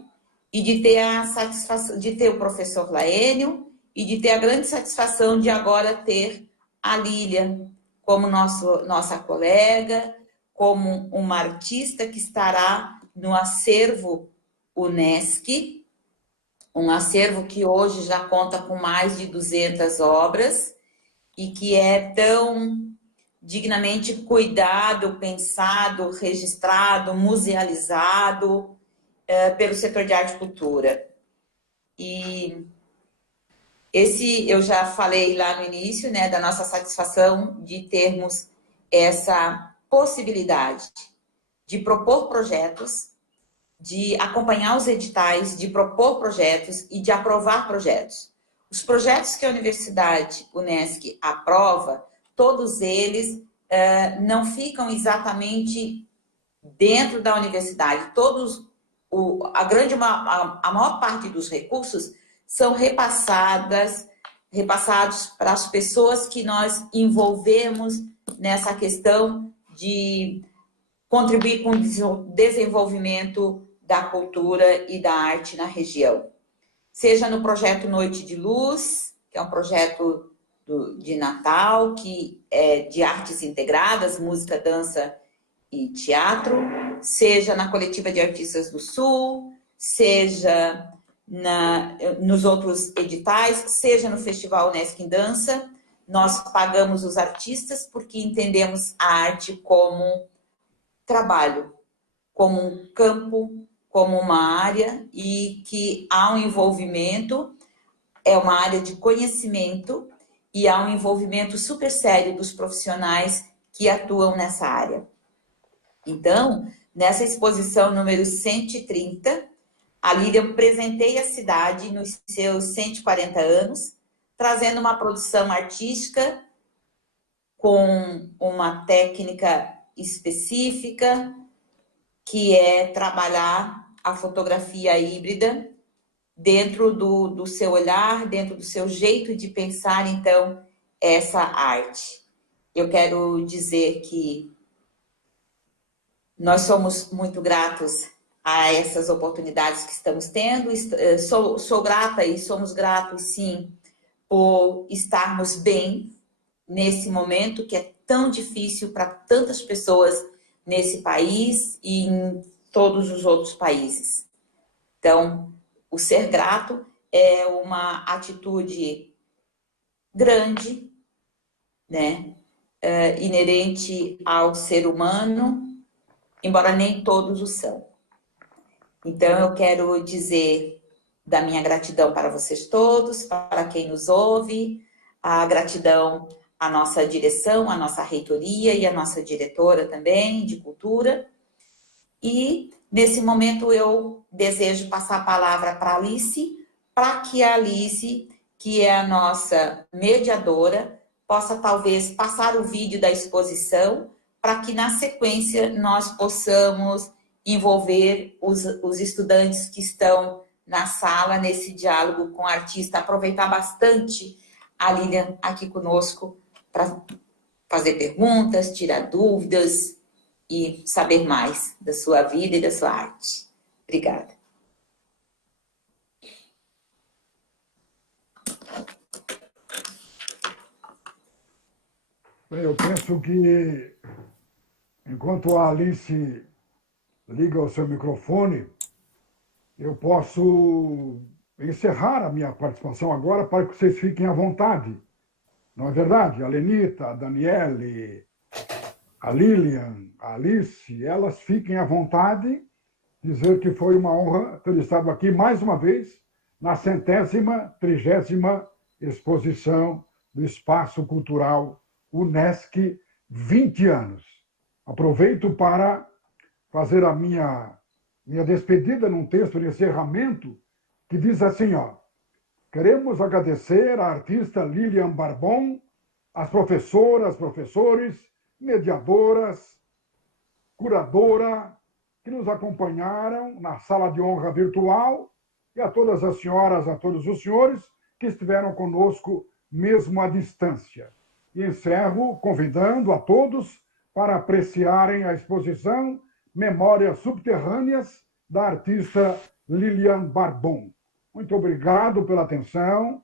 e de ter a satisfação de ter o professor Laênio e de ter a grande satisfação de agora ter a Lilian como nossa colega, como uma artista que estará no acervo Unesc, um acervo que hoje já conta com mais de 200 obras e que é tão dignamente cuidado, pensado, registrado, musealizado pelo setor de arte e cultura. E eu já falei lá no início, né, da nossa satisfação de termos essa possibilidade de propor projetos, de acompanhar os editais, de propor projetos e de aprovar projetos. Os projetos que a Universidade Unesc aprova, todos eles não ficam exatamente dentro da universidade. A maior parte dos recursos são repassados para as pessoas que nós envolvemos nessa questão de contribuir com o desenvolvimento da cultura e da arte na região. Seja no projeto Noite de Luz, que é um projeto de Natal, que é de artes integradas, música, dança e teatro, seja na Coletiva de Artistas do Sul, seja nos outros editais, seja no Festival Unesc em Dança. Nós pagamos os artistas porque entendemos a arte como trabalho, como um campo, como uma área, e que há um envolvimento, é uma área de conhecimento, e há um envolvimento super sério dos profissionais que atuam nessa área. Então, nessa exposição número 130, a Lilian presenteia a cidade nos seus 140 anos, trazendo uma produção artística com uma técnica específica, que é trabalhar a fotografia híbrida dentro do seu olhar, dentro do seu jeito de pensar, então, essa arte. Eu quero dizer que nós somos muito gratos a essas oportunidades que estamos tendo. Sou grata e somos gratos, sim, por estarmos bem nesse momento que é tão difícil para tantas pessoas nesse país e em todos os outros países. Então, o ser grato é uma atitude grande, né? Inerente ao ser humano, embora nem todos o são. Então, eu quero dizer da minha gratidão para vocês todos, para quem nos ouve, a gratidão à nossa direção, à nossa reitoria e à nossa diretora também de cultura. E, nesse momento, eu desejo passar a palavra para a Alice, para que a Alice, que é a nossa mediadora, possa talvez passar o vídeo da exposição, para que na sequência nós possamos envolver os estudantes que estão na sala nesse diálogo com o artista, aproveitar bastante a Lilian aqui conosco para fazer perguntas, tirar dúvidas e saber mais da sua vida e da sua arte. Obrigada. Bem, eu penso que, enquanto a Alice liga o seu microfone, eu posso encerrar a minha participação agora para que vocês fiquem à vontade. Não é verdade? A Lenita, a Daniele, a Lilian, a Alice, elas fiquem à vontade, dizer que foi uma honra ter estado aqui mais uma vez na 130ª exposição do Espaço Cultural Unesc 20 anos. Aproveito para fazer a minha despedida num texto de encerramento que diz assim, ó: queremos agradecer à artista Lilian Barbon, às professoras, professores, mediadoras, curadora, que nos acompanharam na sala de honra virtual, e a todas as senhoras, a todos os senhores que estiveram conosco mesmo à distância. E encerro convidando a todos para apreciarem a exposição Memórias Subterrâneas da artista Lilian Barbon. Muito obrigado pela atenção.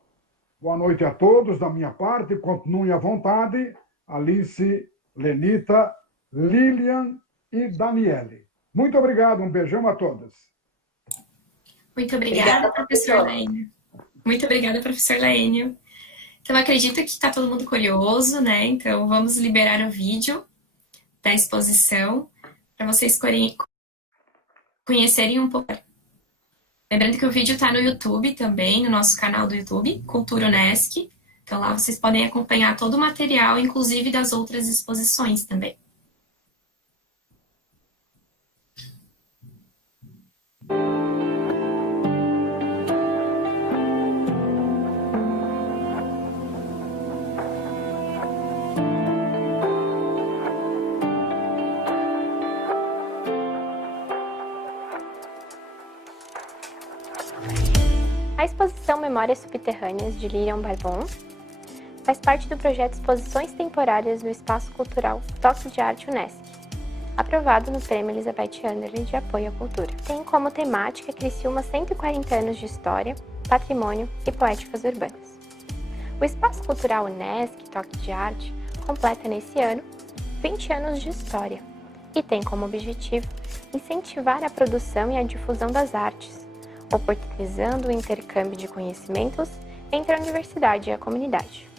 Boa noite a todos da minha parte. Continuem à vontade. Alice, Lenita, Lilian e Daniele. Muito obrigado. Um beijão a todas. Muito obrigada, professor Laênio. Muito obrigada, professor Laênio. Então, acredito que está todo mundo curioso, né? Então, vamos liberar o vídeo da exposição para vocês conhecerem um pouco. Lembrando que o vídeo está no YouTube também, no nosso canal do YouTube, Cultura Unesc. Então, lá vocês podem acompanhar todo o material, inclusive das outras exposições também. A exposição Memórias Subterrâneas de Lilian Barbon faz parte do projeto Exposições Temporárias do Espaço Cultural Toque de Arte Unesc, aprovado no Prêmio Elizabeth Anderle de Apoio à Cultura. Tem como temática Criciúma 140 anos de história, patrimônio e poéticas urbanas. O Espaço Cultural Unesc Toque de Arte completa nesse ano 20 anos de história e tem como objetivo incentivar a produção e a difusão das artes, oportunizando o intercâmbio de conhecimentos entre a universidade e a comunidade.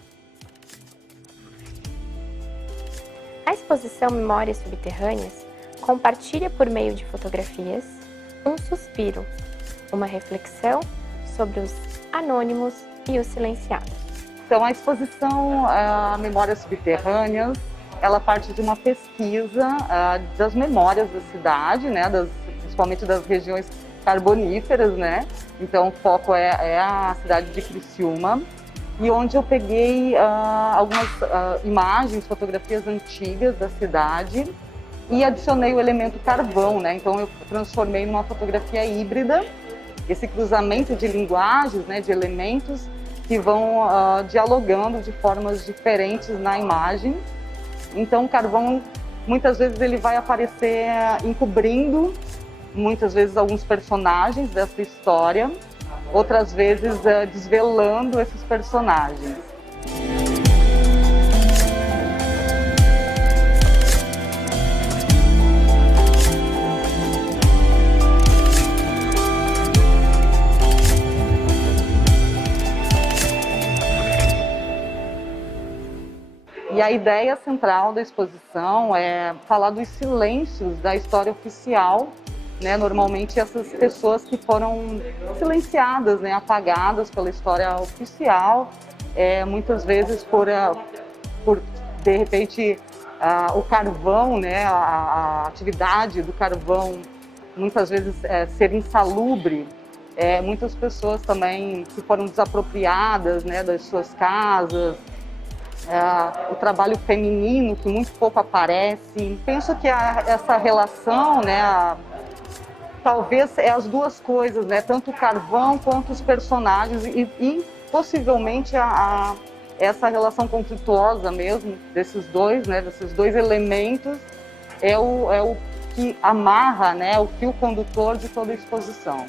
A exposição Memórias Subterrâneas compartilha por meio de fotografias um suspiro, uma reflexão sobre os anônimos e os silenciados. Então, a exposição Memórias Subterrâneas, ela parte de uma pesquisa das memórias da cidade, né, principalmente das regiões carboníferas, né? Então, o foco é a cidade de Criciúma, e onde eu peguei algumas imagens, fotografias antigas da cidade e adicionei o elemento carvão, né? Então, eu transformei numa fotografia híbrida, esse cruzamento de linguagens, né, de elementos que vão dialogando de formas diferentes na imagem. Então, o carvão, muitas vezes, ele vai aparecer encobrindo, muitas vezes, alguns personagens dessa história, outras vezes desvelando esses personagens. E a ideia central da exposição é falar dos silêncios da história oficial, né? Normalmente essas pessoas que foram silenciadas, né? Apagadas pela história oficial, muitas vezes por de repente, o carvão, né? A atividade do carvão, muitas vezes ser insalubre. Muitas pessoas também que foram desapropriadas, né? Das suas casas. O trabalho feminino, que muito pouco aparece. Penso que essa relação, né, talvez as duas coisas, né, tanto o carvão quanto os personagens e possivelmente essa relação conflituosa mesmo desses dois, né, desses dois elementos é o que amarra, né, o fio condutor de toda a exposição.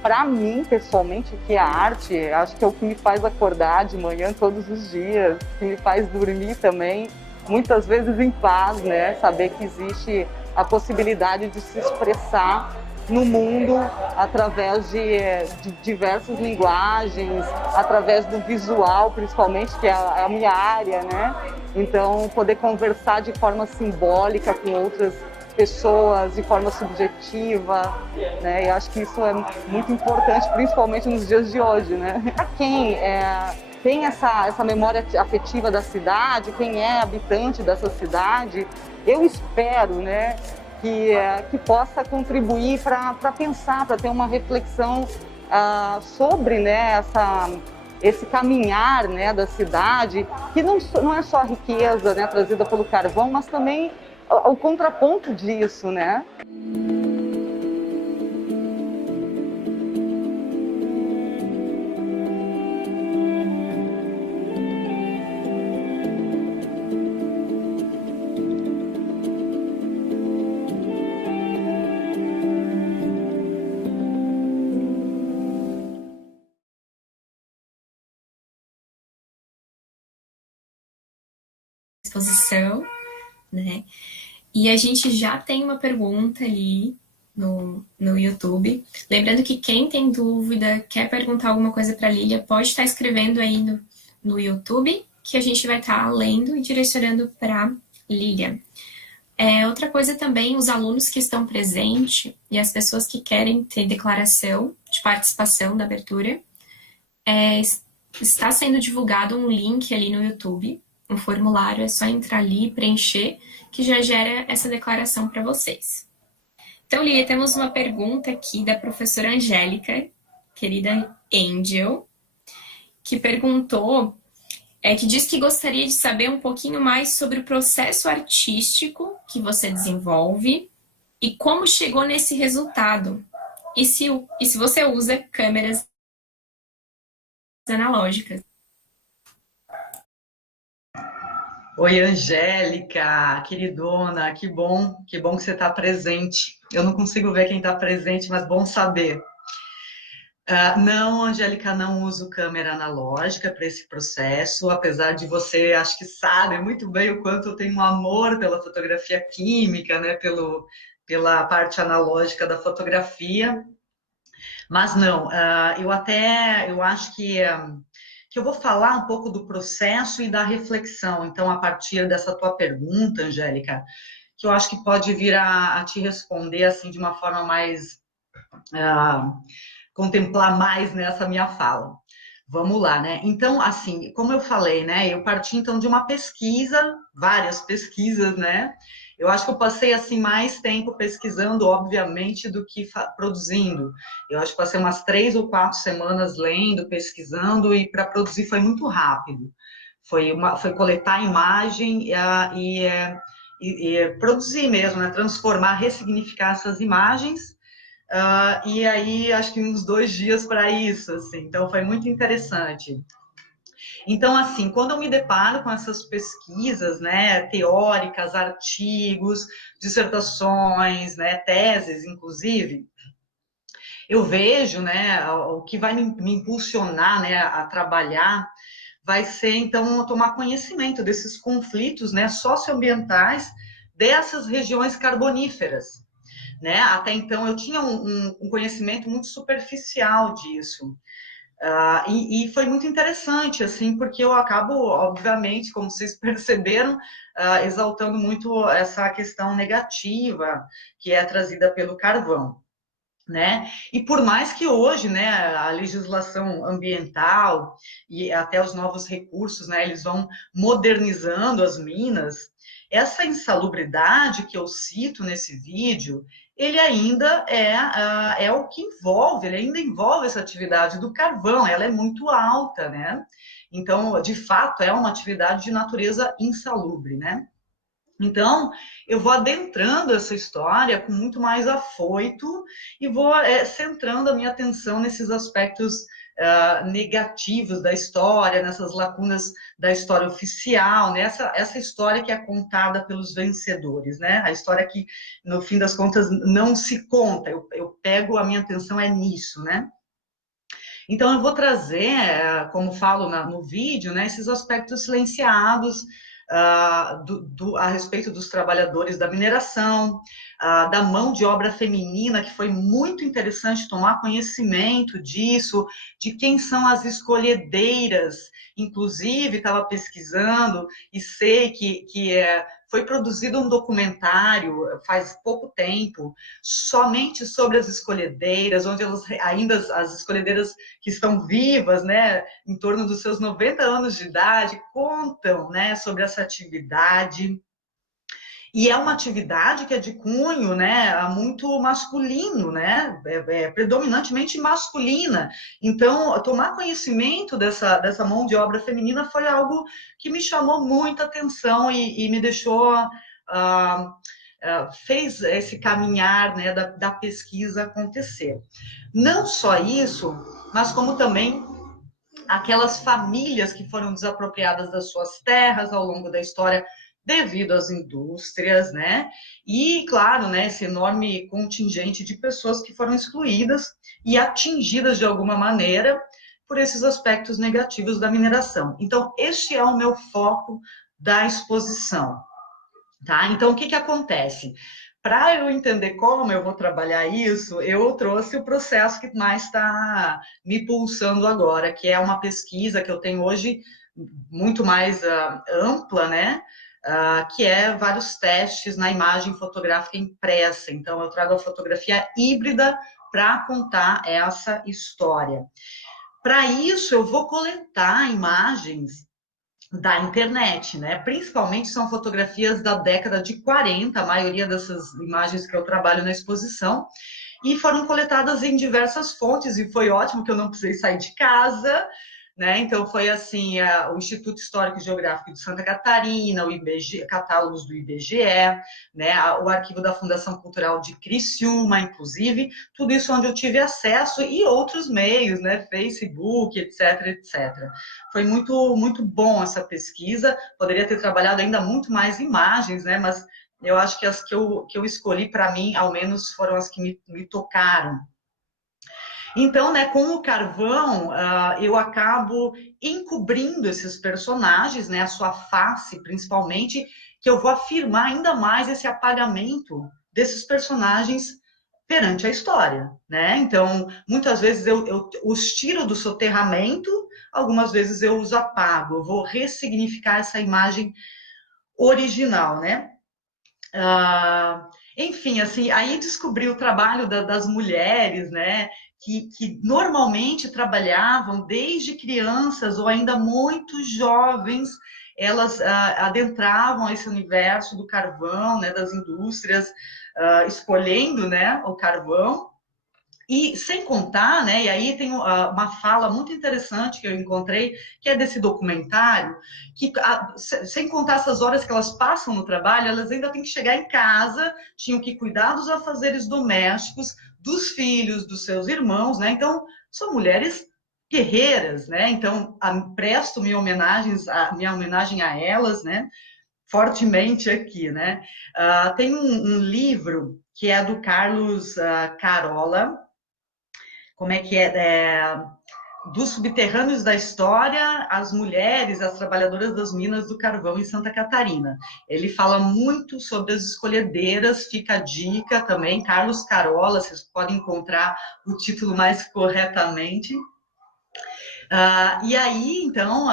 Para mim, pessoalmente, que a arte, acho que é o que me faz acordar de manhã todos os dias, que me faz dormir também, muitas vezes em paz, né? Saber que existe a possibilidade de se expressar no mundo através de diversas linguagens, através do visual, principalmente, que é a minha área, né? Então, poder conversar de forma simbólica com outras pessoas de forma subjetiva, né? E acho que isso é muito importante, principalmente nos dias de hoje, né? Para quem tem essa memória afetiva da cidade, quem é habitante dessa cidade, eu espero, né, que possa contribuir para pensar, para ter uma reflexão sobre, né, esse caminhar, né, da cidade, que não é só a riqueza, né, trazida pelo carvão, mas também o contraponto disso, né? Exposição, né? E a gente já tem uma pergunta ali no YouTube. Lembrando que quem tem dúvida, quer perguntar alguma coisa para a Lília, pode estar escrevendo aí no YouTube, que a gente vai estar lendo e direcionando para a Lília. Outra coisa também, os alunos que estão presentes e as pessoas que querem ter declaração de participação da abertura, está sendo divulgado um link ali no YouTube, um formulário, é só entrar ali e preencher, que já gera essa declaração para vocês. Então, Lília, temos uma pergunta aqui da professora Angélica, querida Angel, que perguntou, que diz que gostaria de saber um pouquinho mais sobre o processo artístico que você desenvolve e como chegou nesse resultado. E se você usa câmeras analógicas. Oi, Angélica, queridona, que bom que você está presente. Eu não consigo ver quem está presente, mas bom saber. Não, Angélica, não uso câmera analógica para esse processo, apesar de você, acho que sabe muito bem o quanto eu tenho um amor pela fotografia química, né, pela parte analógica da fotografia. Mas não, eu acho que eu vou falar um pouco do processo e da reflexão, então, a partir dessa tua pergunta, Angélica, que eu acho que pode vir a te responder, assim, de uma forma mais, contemplar mais nessa minha fala. Vamos lá, né? Então, assim, como eu falei, né, eu parti, então, de uma pesquisa, várias pesquisas, né? Eu acho que eu passei, assim, mais tempo pesquisando, obviamente, do que produzindo. Eu acho que passei umas 3 ou 4 semanas lendo, pesquisando, e para produzir foi muito rápido. Foi coletar a imagem e produzir mesmo, né? Transformar, ressignificar essas imagens. E aí, acho que uns 2 dias para isso, assim. Então, foi muito interessante. Então, assim, quando eu me deparo com essas pesquisas, né, teóricas, artigos, dissertações, né, teses, inclusive, eu vejo, né, o que vai me impulsionar, né, a trabalhar, vai ser, então, tomar conhecimento desses conflitos, né, socioambientais dessas regiões carboníferas, né? Até então, eu tinha um conhecimento muito superficial disso. E foi muito interessante, assim, porque eu acabo, obviamente, como vocês perceberam, exaltando muito essa questão negativa que é trazida pelo carvão, né? E por mais que hoje, né, a legislação ambiental e até os novos recursos, né, eles vão modernizando as minas, essa insalubridade que eu cito nesse vídeo, ele ainda é o que envolve, ele ainda envolve essa atividade do carvão, ela é muito alta, né? Então, de fato, é uma atividade de natureza insalubre, né? Então, eu vou adentrando essa história com muito mais afoito e vou centrando a minha atenção nesses aspectos negativos da história, nessas lacunas da história oficial, né? Essa história que é contada pelos vencedores, né? A história que, no fim das contas, não se conta. Eu pego, a minha atenção nisso, né? Então, eu vou trazer, como falo no vídeo, né, esses aspectos silenciados a respeito dos trabalhadores da mineração, da mão de obra feminina, que foi muito interessante tomar conhecimento disso, de quem são as escolhedeiras. Inclusive, estava pesquisando e sei que foi produzido um documentário faz pouco tempo, somente sobre as escolhedeiras, onde elas, ainda as escolhedeiras que estão vivas, né, em torno dos seus 90 anos de idade, contam, né, sobre essa atividade. E é uma atividade que é de cunho, né, muito masculino, né, predominantemente masculina. Então, tomar conhecimento dessa mão de obra feminina foi algo que me chamou muita atenção e me deixou, fez esse caminhar, né, da pesquisa acontecer. Não só isso, mas como também aquelas famílias que foram desapropriadas das suas terras ao longo da história, devido às indústrias, né? E, claro, né, esse enorme contingente de pessoas que foram excluídas e atingidas de alguma maneira por esses aspectos negativos da mineração. Então, este é o meu foco da exposição, tá? Então, o que acontece? Para eu entender como eu vou trabalhar isso, eu trouxe o processo que mais está me pulsando agora, que é uma pesquisa que eu tenho hoje muito mais ampla, né? Que é vários testes na imagem fotográfica impressa. Então, eu trago a fotografia híbrida para contar essa história. Para isso, eu vou coletar imagens da internet, né? Principalmente são fotografias da década de 40, a maioria dessas imagens que eu trabalho na exposição, e foram coletadas em diversas fontes, e foi ótimo que eu não precisei sair de casa, né? Então, foi assim, o Instituto Histórico e Geográfico de Santa Catarina, o IBGE, catálogos do IBGE, né? O arquivo da Fundação Cultural de Criciúma, inclusive, tudo isso onde eu tive acesso, e outros meios, né? Facebook, etc, etc. Foi muito, muito bom essa pesquisa, poderia ter trabalhado ainda muito mais imagens, né? Mas eu acho que as que eu escolhi, para mim, ao menos, foram as que me tocaram. Então, né, com o carvão, eu acabo encobrindo esses personagens, né, a sua face, principalmente, que eu vou afirmar ainda mais esse apagamento desses personagens perante a história, né? Então, muitas vezes eu os tiro do soterramento, algumas vezes eu os apago, eu vou ressignificar essa imagem original, né? Enfim, assim, aí descobri o trabalho das mulheres, né, que normalmente trabalhavam desde crianças ou ainda muito jovens, elas adentravam esse universo do carvão, né, das indústrias, escolhendo, né, o carvão. E sem contar, né, e aí tem uma fala muito interessante que eu encontrei, que é desse documentário, que sem contar essas horas que elas passam no trabalho, elas ainda têm que chegar em casa, tinham que cuidar dos afazeres domésticos, dos filhos, dos seus irmãos, né? Então, são mulheres guerreiras, né? Então, presto minha homenagem a elas, né? Fortemente aqui, né? Tem um livro que é do Carlos Carola, como é que dos subterrâneos da história, as mulheres, as trabalhadoras das minas do carvão em Santa Catarina. Ele fala muito sobre as escolhedeiras, fica a dica também, Carlos Carola, vocês podem encontrar o título mais corretamente. E aí, então,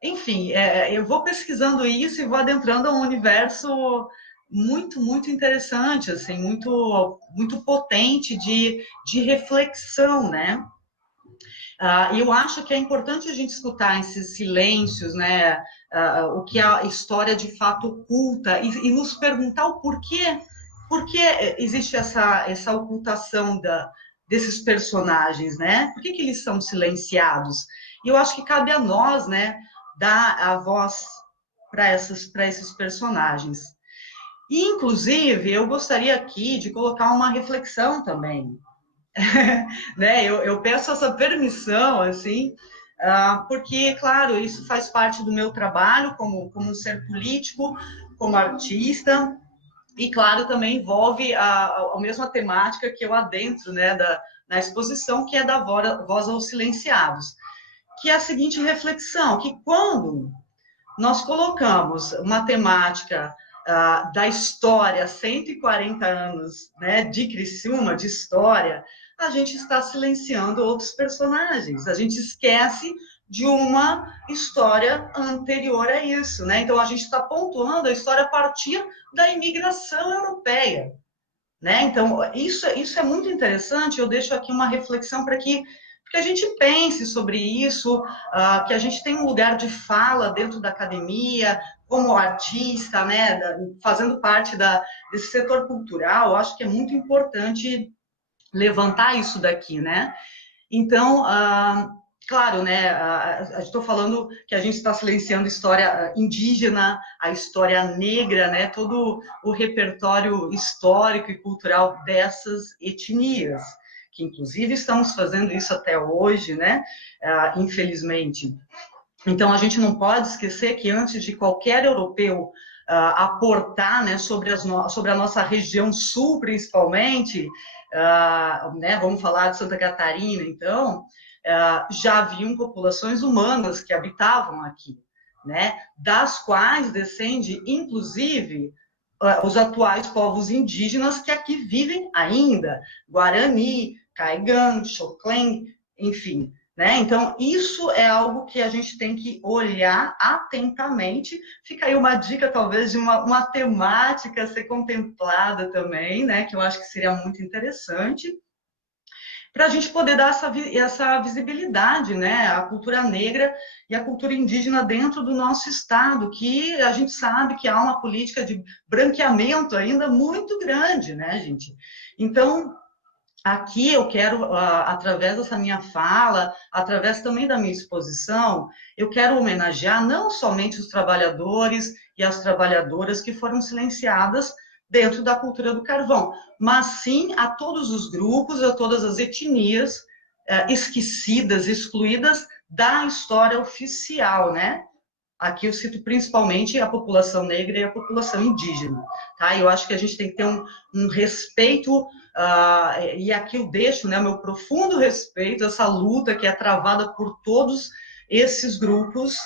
enfim, eu vou pesquisando isso e vou adentrando a um universo muito, muito interessante, assim, muito, muito potente de reflexão, né? Eu acho que é importante a gente escutar esses silêncios, né? O que a história de fato oculta e nos perguntar o porquê. Por que existe essa ocultação desses personagens, né? Por que eles são silenciados? E eu acho que cabe a nós, né, dar a voz para esses personagens. E, inclusive, eu gostaria aqui de colocar uma reflexão também. Né? Eu peço essa permissão, assim, porque, claro, isso faz parte do meu trabalho como um ser político, como artista, e, claro, também envolve a mesma temática que eu adentro, né, na exposição, que é da voz aos silenciados, que é a seguinte reflexão, que quando nós colocamos uma temática da história, 140 anos, né, de Criciúma, de história, a gente está silenciando outros personagens, a gente esquece de uma história anterior a isso, né? Então, a gente está pontuando a história a partir da imigração europeia, né? Então, isso é muito interessante, eu deixo aqui uma reflexão para que a gente pense sobre isso, que a gente tem um lugar de fala dentro da academia, como artista, né, fazendo parte desse setor cultural, eu acho que é muito importante levantar isso daqui, né? Então, claro, né, estou falando que a gente está silenciando a história indígena, a história negra, né, todo o repertório histórico e cultural dessas etnias, que inclusive estamos fazendo isso até hoje, né, infelizmente. Então, a gente não pode esquecer que antes de qualquer europeu aportar, né, sobre a nossa região sul, principalmente, né, vamos falar de Santa Catarina, então, já haviam populações humanas que habitavam aqui, né, das quais descende, inclusive, os atuais povos indígenas que aqui vivem ainda, Guarani, Caigan, Xoclém, enfim, né? Então, isso é algo que a gente tem que olhar atentamente. Fica aí uma dica, talvez, de uma temática a ser contemplada também, né? Que eu acho que seria muito interessante, para a gente poder dar essa visibilidade, né? A cultura negra e a cultura indígena dentro do nosso estado, que a gente sabe que há uma política de branqueamento ainda muito grande, né, gente? Então, aqui eu quero, através dessa minha fala, através também da minha exposição, eu quero homenagear não somente os trabalhadores e as trabalhadoras que foram silenciadas dentro da cultura do carvão, mas sim a todos os grupos, a todas as etnias esquecidas, excluídas da história oficial, né? Aqui eu cito principalmente a população negra e a população indígena, tá? Eu acho que a gente tem que ter um respeito, e aqui eu deixo, né, meu profundo respeito, essa luta que é travada por todos esses grupos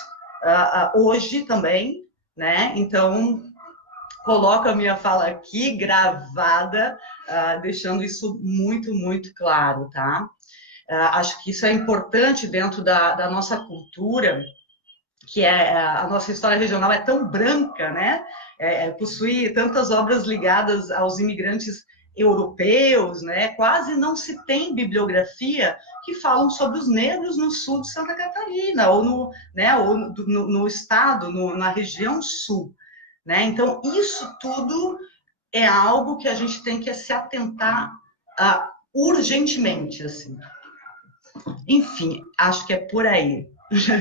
hoje também, né? Então, coloco a minha fala aqui gravada, deixando isso muito, muito claro, tá? Acho que isso é importante dentro da nossa cultura, que a nossa história regional é tão branca, né? Possui tantas obras ligadas aos imigrantes europeus, né? Quase não se tem bibliografia que falam sobre os negros no sul de Santa Catarina, ou no estado, na região sul, né? Então, isso tudo é algo que a gente tem que se atentar urgentemente, assim. Enfim, acho que é por aí.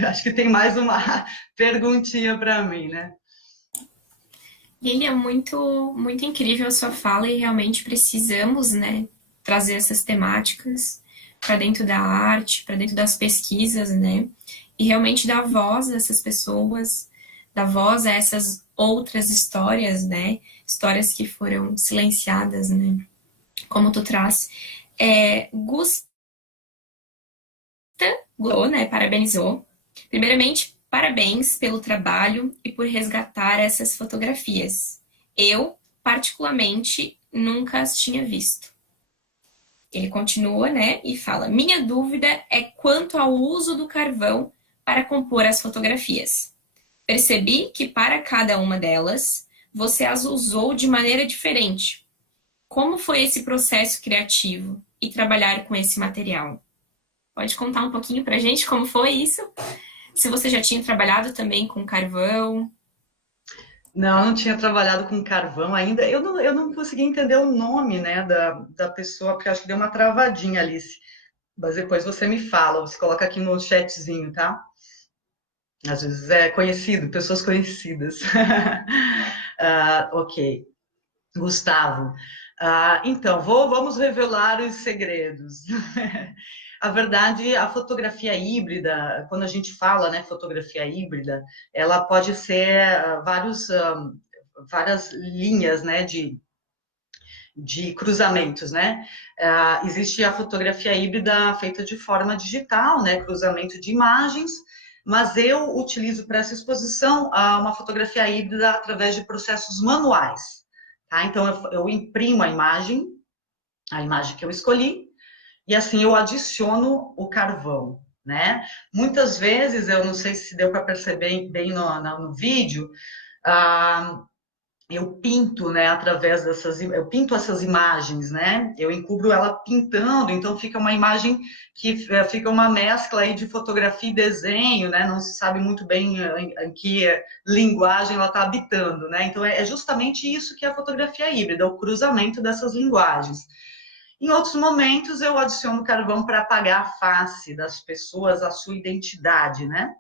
Acho que tem mais uma perguntinha para mim, né? Lilia, muito, muito incrível a sua fala e realmente precisamos, né, trazer essas temáticas para dentro da arte, para dentro das pesquisas, né? E realmente dar voz a essas pessoas, dar voz a essas outras histórias, né? Histórias que foram silenciadas, né? Como tu traz. Né, parabenizou. Primeiramente, parabéns pelo trabalho e por resgatar essas fotografias. Eu, particularmente, nunca as tinha visto. Ele continua, né, e fala: minha dúvida é quanto ao uso do carvão para compor as fotografias. Percebi que para cada uma delas, você as usou de maneira diferente. Como foi esse processo criativo e trabalhar com esse material? Pode contar um pouquinho pra gente como foi isso? Se você já tinha trabalhado também com carvão? Não tinha trabalhado com carvão ainda. Eu não consegui entender o nome, né, da pessoa, porque acho que deu uma travadinha, Alice. Mas depois você me fala, você coloca aqui no chatzinho, tá? Às vezes é conhecido, pessoas conhecidas. Ok. Gustavo. Então, vamos revelar os segredos. A verdade, a fotografia híbrida, quando a gente fala, né, fotografia híbrida, ela pode ser várias linhas, né, de cruzamentos, né? Existe a fotografia híbrida feita de forma digital, né, cruzamento de imagens, mas eu utilizo para essa exposição uma fotografia híbrida através de processos manuais, tá? Então, eu imprimo a imagem que eu escolhi, e assim eu adiciono o carvão, né? Muitas vezes, eu não sei se deu para perceber bem no vídeo, eu pinto, né, através eu pinto essas imagens, né? Eu encubro ela pintando, então fica uma imagem que fica uma mescla aí de fotografia e desenho, né? Não se sabe muito bem em que linguagem ela está habitando, né? Então é justamente isso que é a fotografia híbrida, o cruzamento dessas linguagens. Em outros momentos, eu adiciono carvão para apagar a face das pessoas, a sua identidade, né?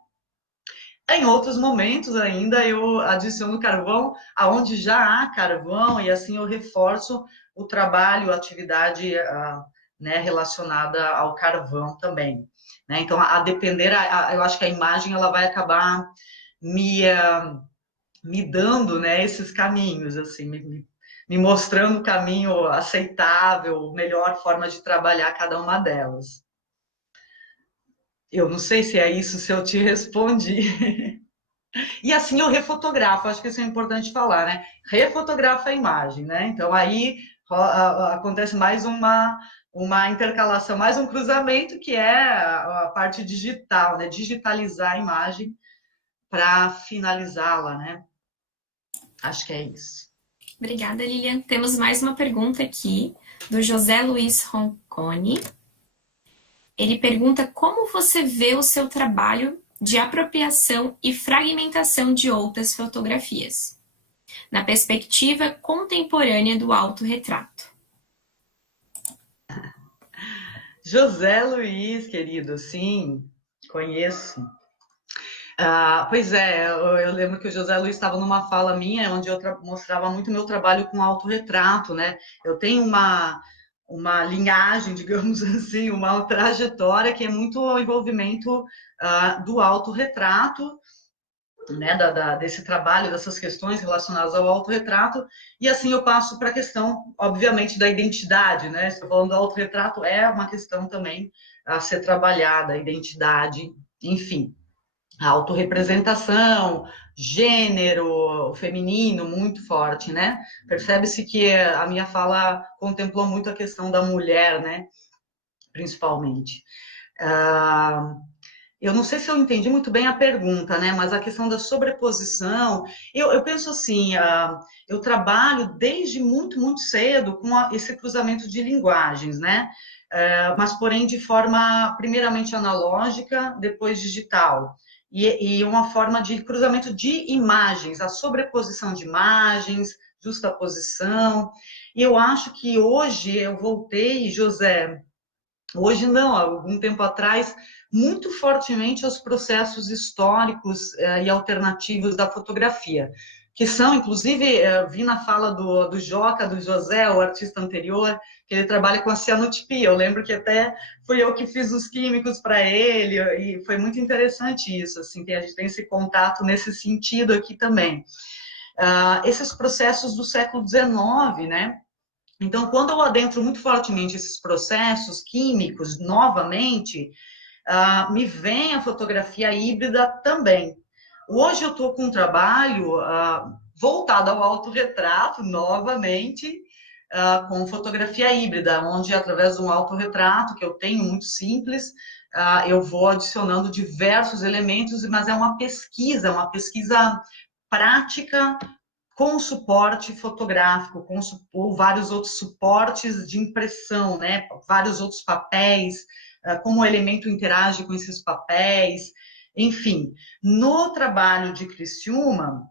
Em outros momentos ainda, eu adiciono carvão aonde já há carvão, e assim eu reforço o trabalho, a atividade né, relacionada ao carvão também. Né? Então, a depender, eu acho que a imagem ela vai acabar me dando, né, esses caminhos, assim, me mostrando o caminho aceitável, melhor forma de trabalhar cada uma delas. Eu não sei se é isso, se eu te respondi. E assim eu refotografo, acho que isso é importante falar, né? Refotografo a imagem, né? Então aí acontece mais uma intercalação, mais um cruzamento, que é a parte digital, né? Digitalizar a imagem para finalizá-la, né? Acho que é isso. Obrigada, Lilian. Temos mais uma pergunta aqui, do José Luiz Ronconi. Ele pergunta como você vê o seu trabalho de apropriação e fragmentação de outras fotografias, na perspectiva contemporânea do autorretrato. José Luiz, querido, sim, conheço. Pois é, eu lembro que o José Luiz estava numa fala minha, onde eu mostrava muito meu trabalho com autorretrato, né? Eu tenho uma linhagem, digamos assim, uma trajetória que é muito o envolvimento do autorretrato, né, desse trabalho, dessas questões relacionadas ao autorretrato, e assim eu passo para a questão, obviamente, da identidade, né? Estou falando do autorretrato, é uma questão também a ser trabalhada, a identidade, enfim. A autorrepresentação, gênero, feminino, muito forte, né? Percebe-se que a minha fala contemplou muito a questão da mulher, né? Principalmente. Eu não sei se eu entendi muito bem a pergunta, né? Mas a questão da sobreposição, eu penso assim, eu trabalho desde muito, muito cedo com esse cruzamento de linguagens, né? Mas, porém, de forma primeiramente analógica, depois digital. E uma forma de cruzamento de imagens, a sobreposição de imagens, justaposição. E eu acho que hoje eu voltei, José, hoje não, há algum tempo atrás, muito fortemente aos processos históricos e alternativos da fotografia, que são, inclusive, vi na fala do Joca, do José, o artista anterior, que ele trabalha com a cianotipia. Eu lembro que até fui eu que fiz os químicos para ele, e foi muito interessante isso, assim, que a gente tem esse contato nesse sentido aqui também. Esses processos do século XIX, né? Então, quando eu adentro muito fortemente esses processos químicos, novamente, me vem a fotografia híbrida também. Hoje eu estou com um trabalho voltado ao autorretrato, novamente, com fotografia híbrida, onde, através de um autorretrato, que eu tenho muito simples, eu vou adicionando diversos elementos, mas é uma pesquisa prática, com suporte fotográfico, ou vários outros suportes de impressão, né? Vários outros papéis, como o elemento interage com esses papéis, enfim. No trabalho de Criciúma,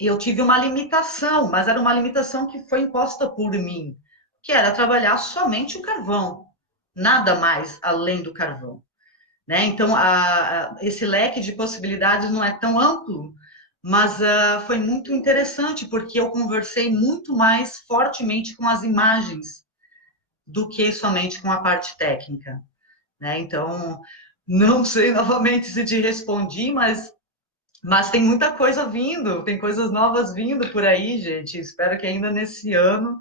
eu tive uma limitação, mas era uma limitação que foi imposta por mim, que era trabalhar somente o carvão, nada mais além do carvão, né? Então, esse leque de possibilidades não é tão amplo, mas foi muito interessante, porque eu conversei muito mais fortemente com as imagens do que somente com a parte técnica, né? Então, não sei novamente se te respondi, mas tem muita coisa vindo, tem coisas novas vindo por aí, gente. Espero que ainda nesse ano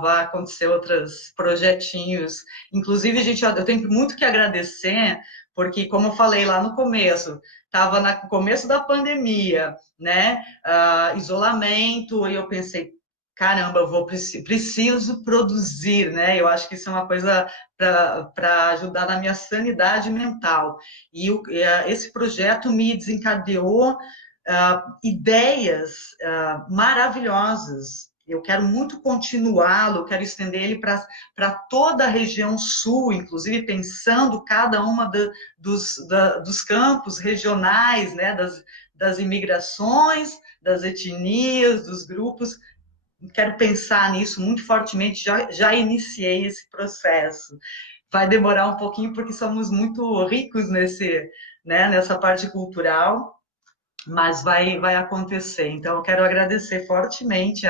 vai acontecer outros projetinhos. Inclusive, gente, eu tenho muito que agradecer, porque, como eu falei lá no começo, estava no começo da pandemia, né? Isolamento, e eu pensei, caramba, eu preciso produzir, né? Eu acho que isso é uma coisa para ajudar na minha sanidade mental. E esse projeto me desencadeou ideias maravilhosas. Eu quero muito continuá-lo, quero estender ele para toda a região sul, inclusive pensando cada uma dos campos regionais, né, das imigrações, das etnias, dos grupos. Quero pensar nisso muito fortemente, já iniciei esse processo. Vai demorar um pouquinho, porque somos muito ricos nessa parte cultural, mas vai acontecer. Então, eu quero agradecer fortemente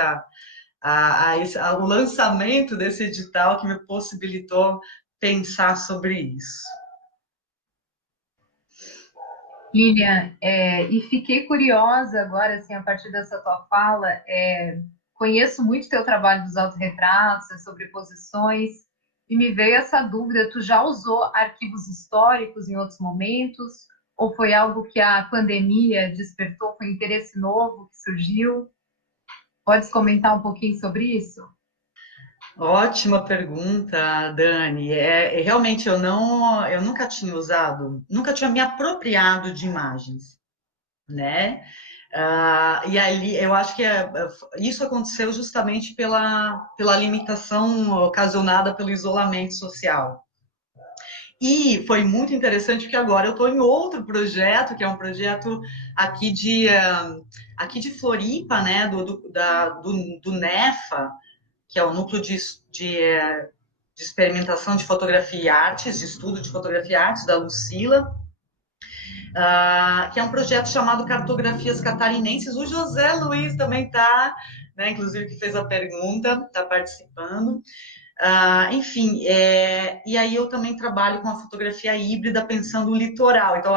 ao lançamento desse edital, que me possibilitou pensar sobre isso. Lilian, e fiquei curiosa agora, assim, a partir dessa tua fala, conheço muito teu trabalho dos autorretratos, as sobreposições, e me veio essa dúvida, tu já usou arquivos históricos em outros momentos? Ou foi algo que a pandemia despertou, foi um interesse novo que surgiu? Podes comentar um pouquinho sobre isso? Ótima pergunta, Dani. Realmente eu nunca tinha usado, nunca tinha me apropriado de imagens, né? E ali eu acho que isso aconteceu justamente pela limitação ocasionada pelo isolamento social. E foi muito interessante, porque agora eu estou em outro projeto, que é um projeto aqui de Floripa, né, do NEFA, que é o Núcleo de experimentação de fotografia e artes, de estudo de fotografia e artes, da Lucila, que é um projeto chamado Cartografias Catarinenses. O José Luiz também está, né, inclusive que fez a pergunta, está participando. Enfim, e aí eu também trabalho com a fotografia híbrida, pensando o litoral. Então,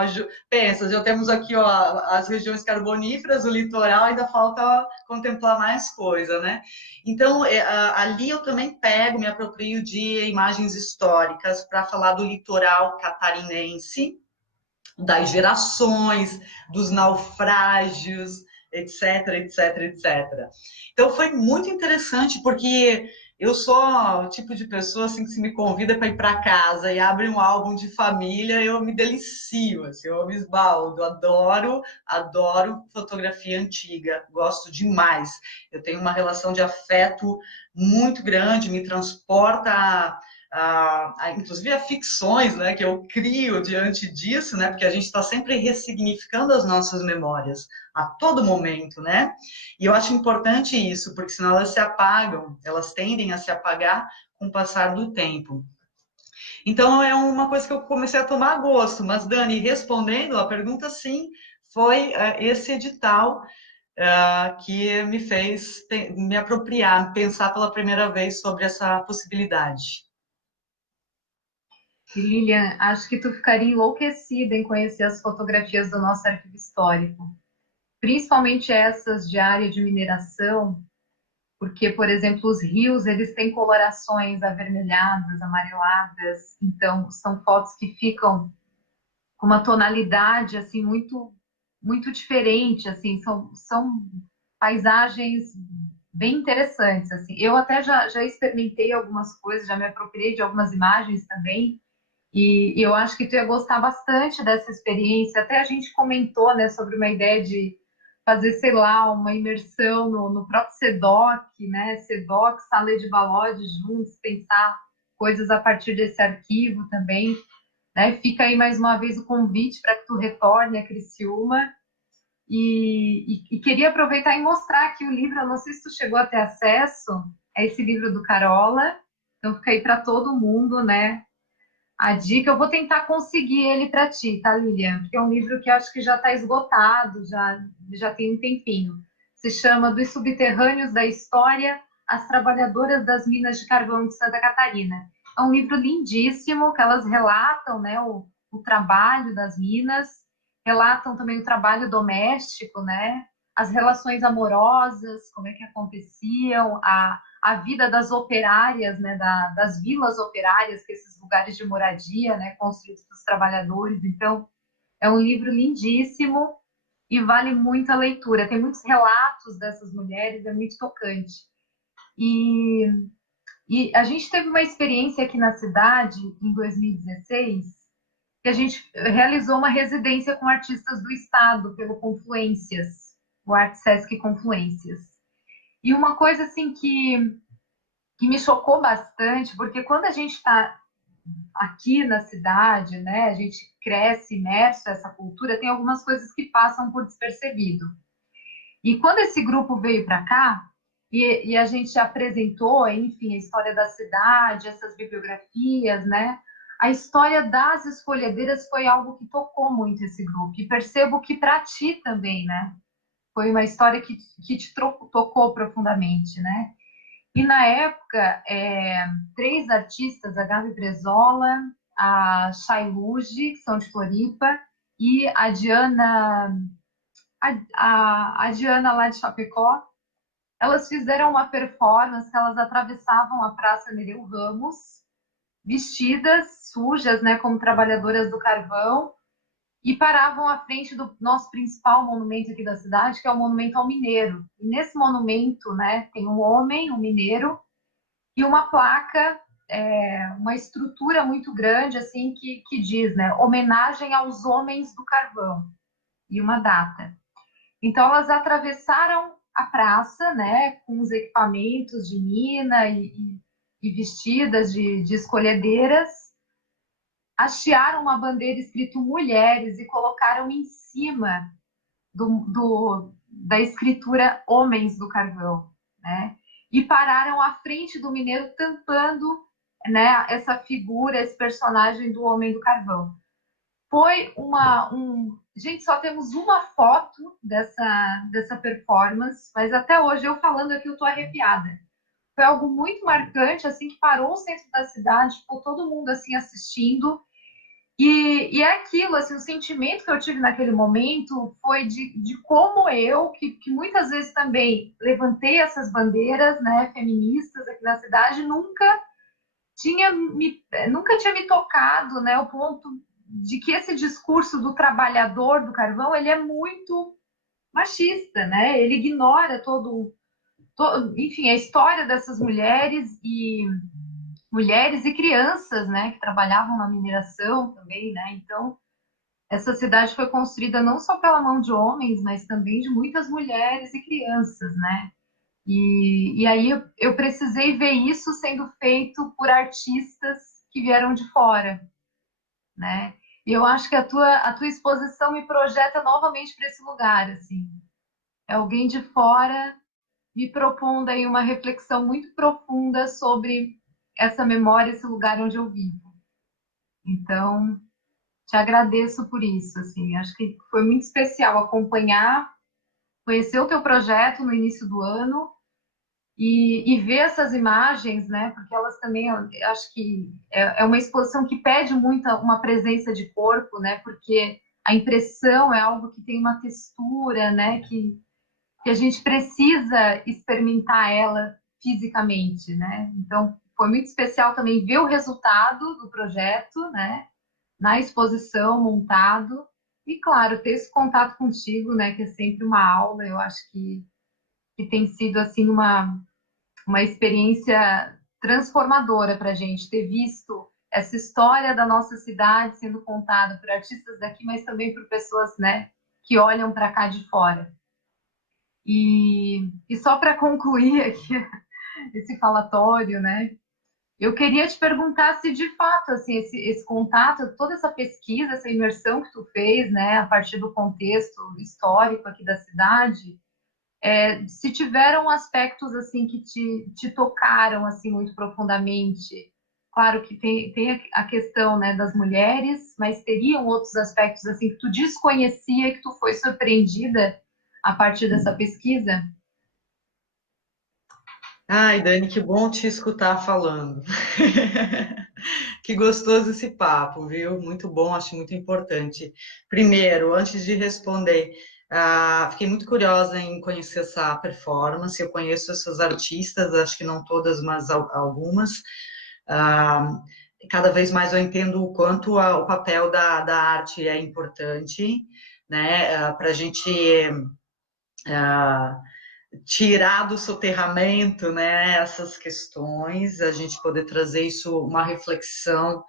pensa, já temos aqui ó, as regiões carboníferas, o litoral, ainda falta contemplar mais coisa, né? Então, ali eu também me aproprio de imagens históricas para falar do litoral catarinense, das gerações, dos naufrágios, etc, etc, etc. Então, foi muito interessante, porque eu sou o tipo de pessoa assim, que se me convida para ir para casa e abre um álbum de família, eu me delicio, assim, eu me esbaldo, adoro fotografia antiga, gosto demais. Eu tenho uma relação de afeto muito grande, me transporta inclusive a ficções, né, que eu crio diante disso, né, porque a gente está sempre ressignificando as nossas memórias a todo momento, né? E eu acho importante isso, porque senão elas se apagam, elas tendem a se apagar com o passar do tempo. Então, é uma coisa que eu comecei a tomar gosto. Mas, Dani, respondendo a pergunta, sim, foi esse edital que me fez me apropriar, pensar pela primeira vez sobre essa possibilidade. Lilian, acho que tu ficaria enlouquecida em conhecer as fotografias do nosso arquivo histórico, principalmente essas de área de mineração, porque, por exemplo, os rios, eles têm colorações avermelhadas, amareladas, então são fotos que ficam com uma tonalidade, assim, muito, muito diferente, assim, são paisagens bem interessantes, assim. Eu até já experimentei algumas coisas, já me apropriei de algumas imagens também, e eu acho que tu ia gostar bastante dessa experiência. Até a gente comentou, né, sobre uma ideia de fazer, sei lá, uma imersão no próprio SEDOC, né, SEDOC, Sala de Balode juntos, pensar coisas a partir desse arquivo também, né? Fica aí mais uma vez o convite para que tu retorne a Criciúma. E queria aproveitar e mostrar aqui o livro, eu não sei se tu chegou a ter acesso, é esse livro do Carola, então fica aí para todo mundo, né? A dica, eu vou tentar conseguir ele para ti, tá, Lilian? Porque é um livro que eu acho que já está esgotado, já tem um tempinho. Se chama Dos Subterrâneos da História, as Trabalhadoras das Minas de Carvão de Santa Catarina. É um livro lindíssimo, que elas relatam, né, o trabalho das minas, relatam também o trabalho doméstico, né, as relações amorosas, como é que aconteciam, a vida das operárias, né, das vilas operárias, que esses lugares de moradia, né, construídos para os trabalhadores. Então, é um livro lindíssimo e vale muito a leitura. Tem muitos relatos dessas mulheres, é muito tocante. E a gente teve uma experiência aqui na cidade, em 2016, que a gente realizou uma residência com artistas do Estado, pelo Confluências, o Arte Sesc Confluências. E uma coisa assim que me chocou bastante, porque quando a gente está aqui na cidade, né, a gente cresce imerso nessa cultura, tem algumas coisas que passam por despercebido. E quando esse grupo veio para cá, e a gente apresentou, enfim, a história da cidade, essas bibliografias, né, a história das escolhedeiras foi algo que tocou muito esse grupo. E percebo que para ti também, né? Foi uma história que te tocou profundamente, né? E na época, 3 artistas, a Gabi Brezola, a Chay Luge, que são de Floripa, e a Diana, a Diana lá de Chapecó, elas fizeram uma performance que elas atravessavam a Praça Nereu Ramos, vestidas, sujas, né, como trabalhadoras do carvão, e paravam à frente do nosso principal monumento aqui da cidade, que é o Monumento ao Mineiro. E nesse monumento, né, tem um homem, um mineiro, e uma placa, uma estrutura muito grande, assim, que diz, né, homenagem aos homens do carvão, e uma data. Então, elas atravessaram a praça, né, com os equipamentos de mina e vestidas de escolhedeiras, hastearam uma bandeira escrito mulheres e colocaram em cima da escritura homens do carvão, né? E pararam à frente do mineiro tampando né, essa figura, esse personagem do Homem do Carvão. Foi gente, só temos uma foto dessa performance, mas até hoje, eu falando aqui, eu tô arrepiada. Foi algo muito marcante, assim, que parou o centro da cidade, ficou todo mundo, assim, assistindo. E é aquilo, assim, o sentimento que eu tive naquele momento foi de como eu, que muitas vezes também levantei essas bandeiras, né, feministas aqui na cidade, nunca tinha me tocado, né, o ponto de que esse discurso do trabalhador do carvão, ele é muito machista, né? Ele ignora enfim, a história dessas mulheres e crianças, né, que trabalhavam na mineração também, né? Então, essa cidade foi construída não só pela mão de homens, mas também de muitas mulheres e crianças, né? E aí eu precisei ver isso sendo feito por artistas que vieram de fora, né? E eu acho que a tua exposição me projeta novamente para esse lugar, assim. É alguém de fora me propondo aí uma reflexão muito profunda sobre essa memória, esse lugar onde eu vivo. Então, te agradeço por isso, assim. Acho que foi muito especial acompanhar, conhecer o teu projeto no início do ano e ver essas imagens, né? Porque elas também, acho que é uma exposição que pede muito uma presença de corpo, né? Porque a impressão é algo que tem uma textura, né? Que a gente precisa experimentar ela fisicamente, né? Então, foi muito especial também ver o resultado do projeto, né? Na exposição, montado. E, claro, ter esse contato contigo, né? Que é sempre uma aula. Eu acho que tem sido, assim, uma experiência transformadora para a gente ter visto essa história da nossa cidade sendo contada por artistas daqui, mas também por pessoas, né, que olham para cá de fora. E só para concluir aqui esse falatório, né, eu queria te perguntar se de fato assim, esse contato, toda essa pesquisa, essa imersão que tu fez, né, a partir do contexto histórico aqui da cidade, se tiveram aspectos assim que te tocaram assim muito profundamente. Claro que tem a questão, né, das mulheres, mas teriam outros aspectos assim que tu desconhecia e que tu foi surpreendida a partir dessa pesquisa? Ai, Dani, que bom te escutar falando. Que gostoso esse papo, viu? Muito bom, acho muito importante. Primeiro, antes de responder, fiquei muito curiosa em conhecer essa performance. Eu conheço essas artistas, acho que não todas, mas algumas. Cada vez mais eu entendo o quanto o papel da arte é importante, né? Para a gente tirar do soterramento, né, essas questões, a gente poder trazer isso, uma reflexão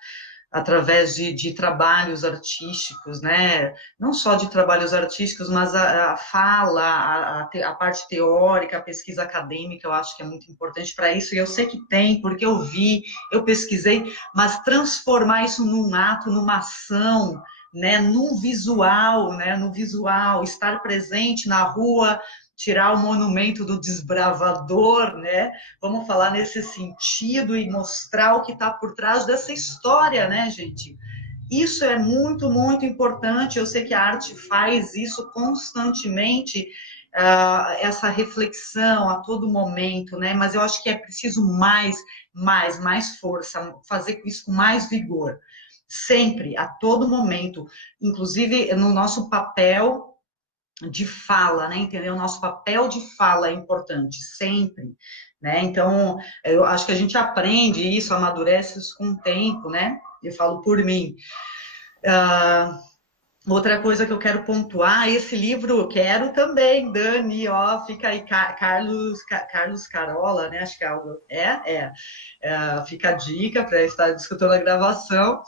através de trabalhos artísticos, né, não só de trabalhos artísticos, mas a fala, a parte teórica, a pesquisa acadêmica, eu acho que é muito importante para isso, e eu sei que tem, porque eu vi, eu pesquisei, mas transformar isso num ato, numa ação, né, no visual, estar presente na rua, tirar o monumento do desbravador, né? Vamos falar nesse sentido e mostrar o que está por trás dessa história, né, gente? Isso é muito, muito importante. Eu sei que a arte faz isso constantemente, essa reflexão a todo momento, né? Mas eu acho que é preciso mais força, fazer isso com mais vigor. Sempre, a todo momento, inclusive no nosso papel de fala, né, entendeu? O nosso papel de fala é importante, sempre, né? Então, eu acho que a gente aprende isso, amadurece isso com o tempo, né? Eu falo por mim. Outra coisa que eu quero pontuar, esse livro eu quero também, Dani, ó, fica aí, Carlos Carola, né? Acho que fica a dica para estar discutindo a gravação.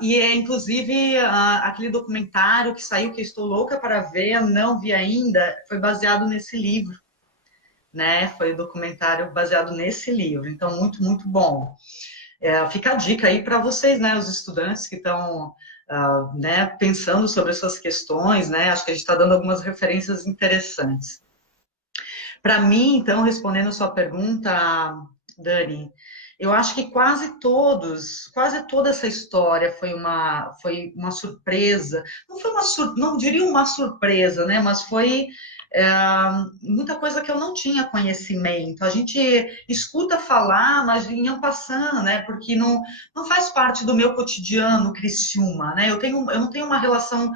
E é inclusive aquele documentário que saiu, que eu estou louca para ver, não vi ainda, foi baseado nesse livro, né? Foi um documentário baseado nesse livro, então muito, muito bom. Fica a dica aí para vocês, né? Os estudantes que estão né, pensando sobre essas questões, né? Acho que a gente está dando algumas referências interessantes. Para mim, então, respondendo a sua pergunta, Dani, eu acho que quase toda essa história foi uma surpresa. Não foi não diria uma surpresa, né? Mas foi muita coisa que eu não tinha conhecimento. A gente escuta falar, mas vinham passando, né? Porque não faz parte do meu cotidiano Criciúma, né? Eu não tenho uma relação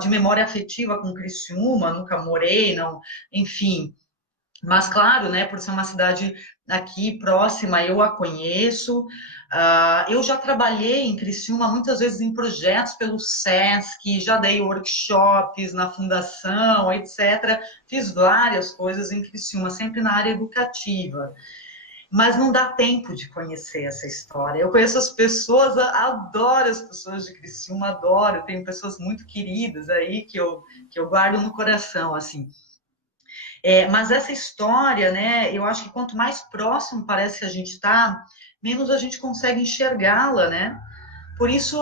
de memória afetiva com Criciúma, nunca morei, não, enfim. Mas, claro, né, por ser uma cidade aqui próxima, eu a conheço. Eu já trabalhei em Criciúma muitas vezes em projetos pelo SESC, já dei workshops na fundação, etc. Fiz várias coisas em Criciúma, sempre na área educativa. Mas não dá tempo de conhecer essa história. Eu conheço as pessoas, adoro as pessoas de Criciúma, adoro. Tenho pessoas muito queridas aí que eu guardo no coração, assim. Mas essa história, né, eu acho que quanto mais próximo parece que a gente está, menos a gente consegue enxergá-la, né? Por isso,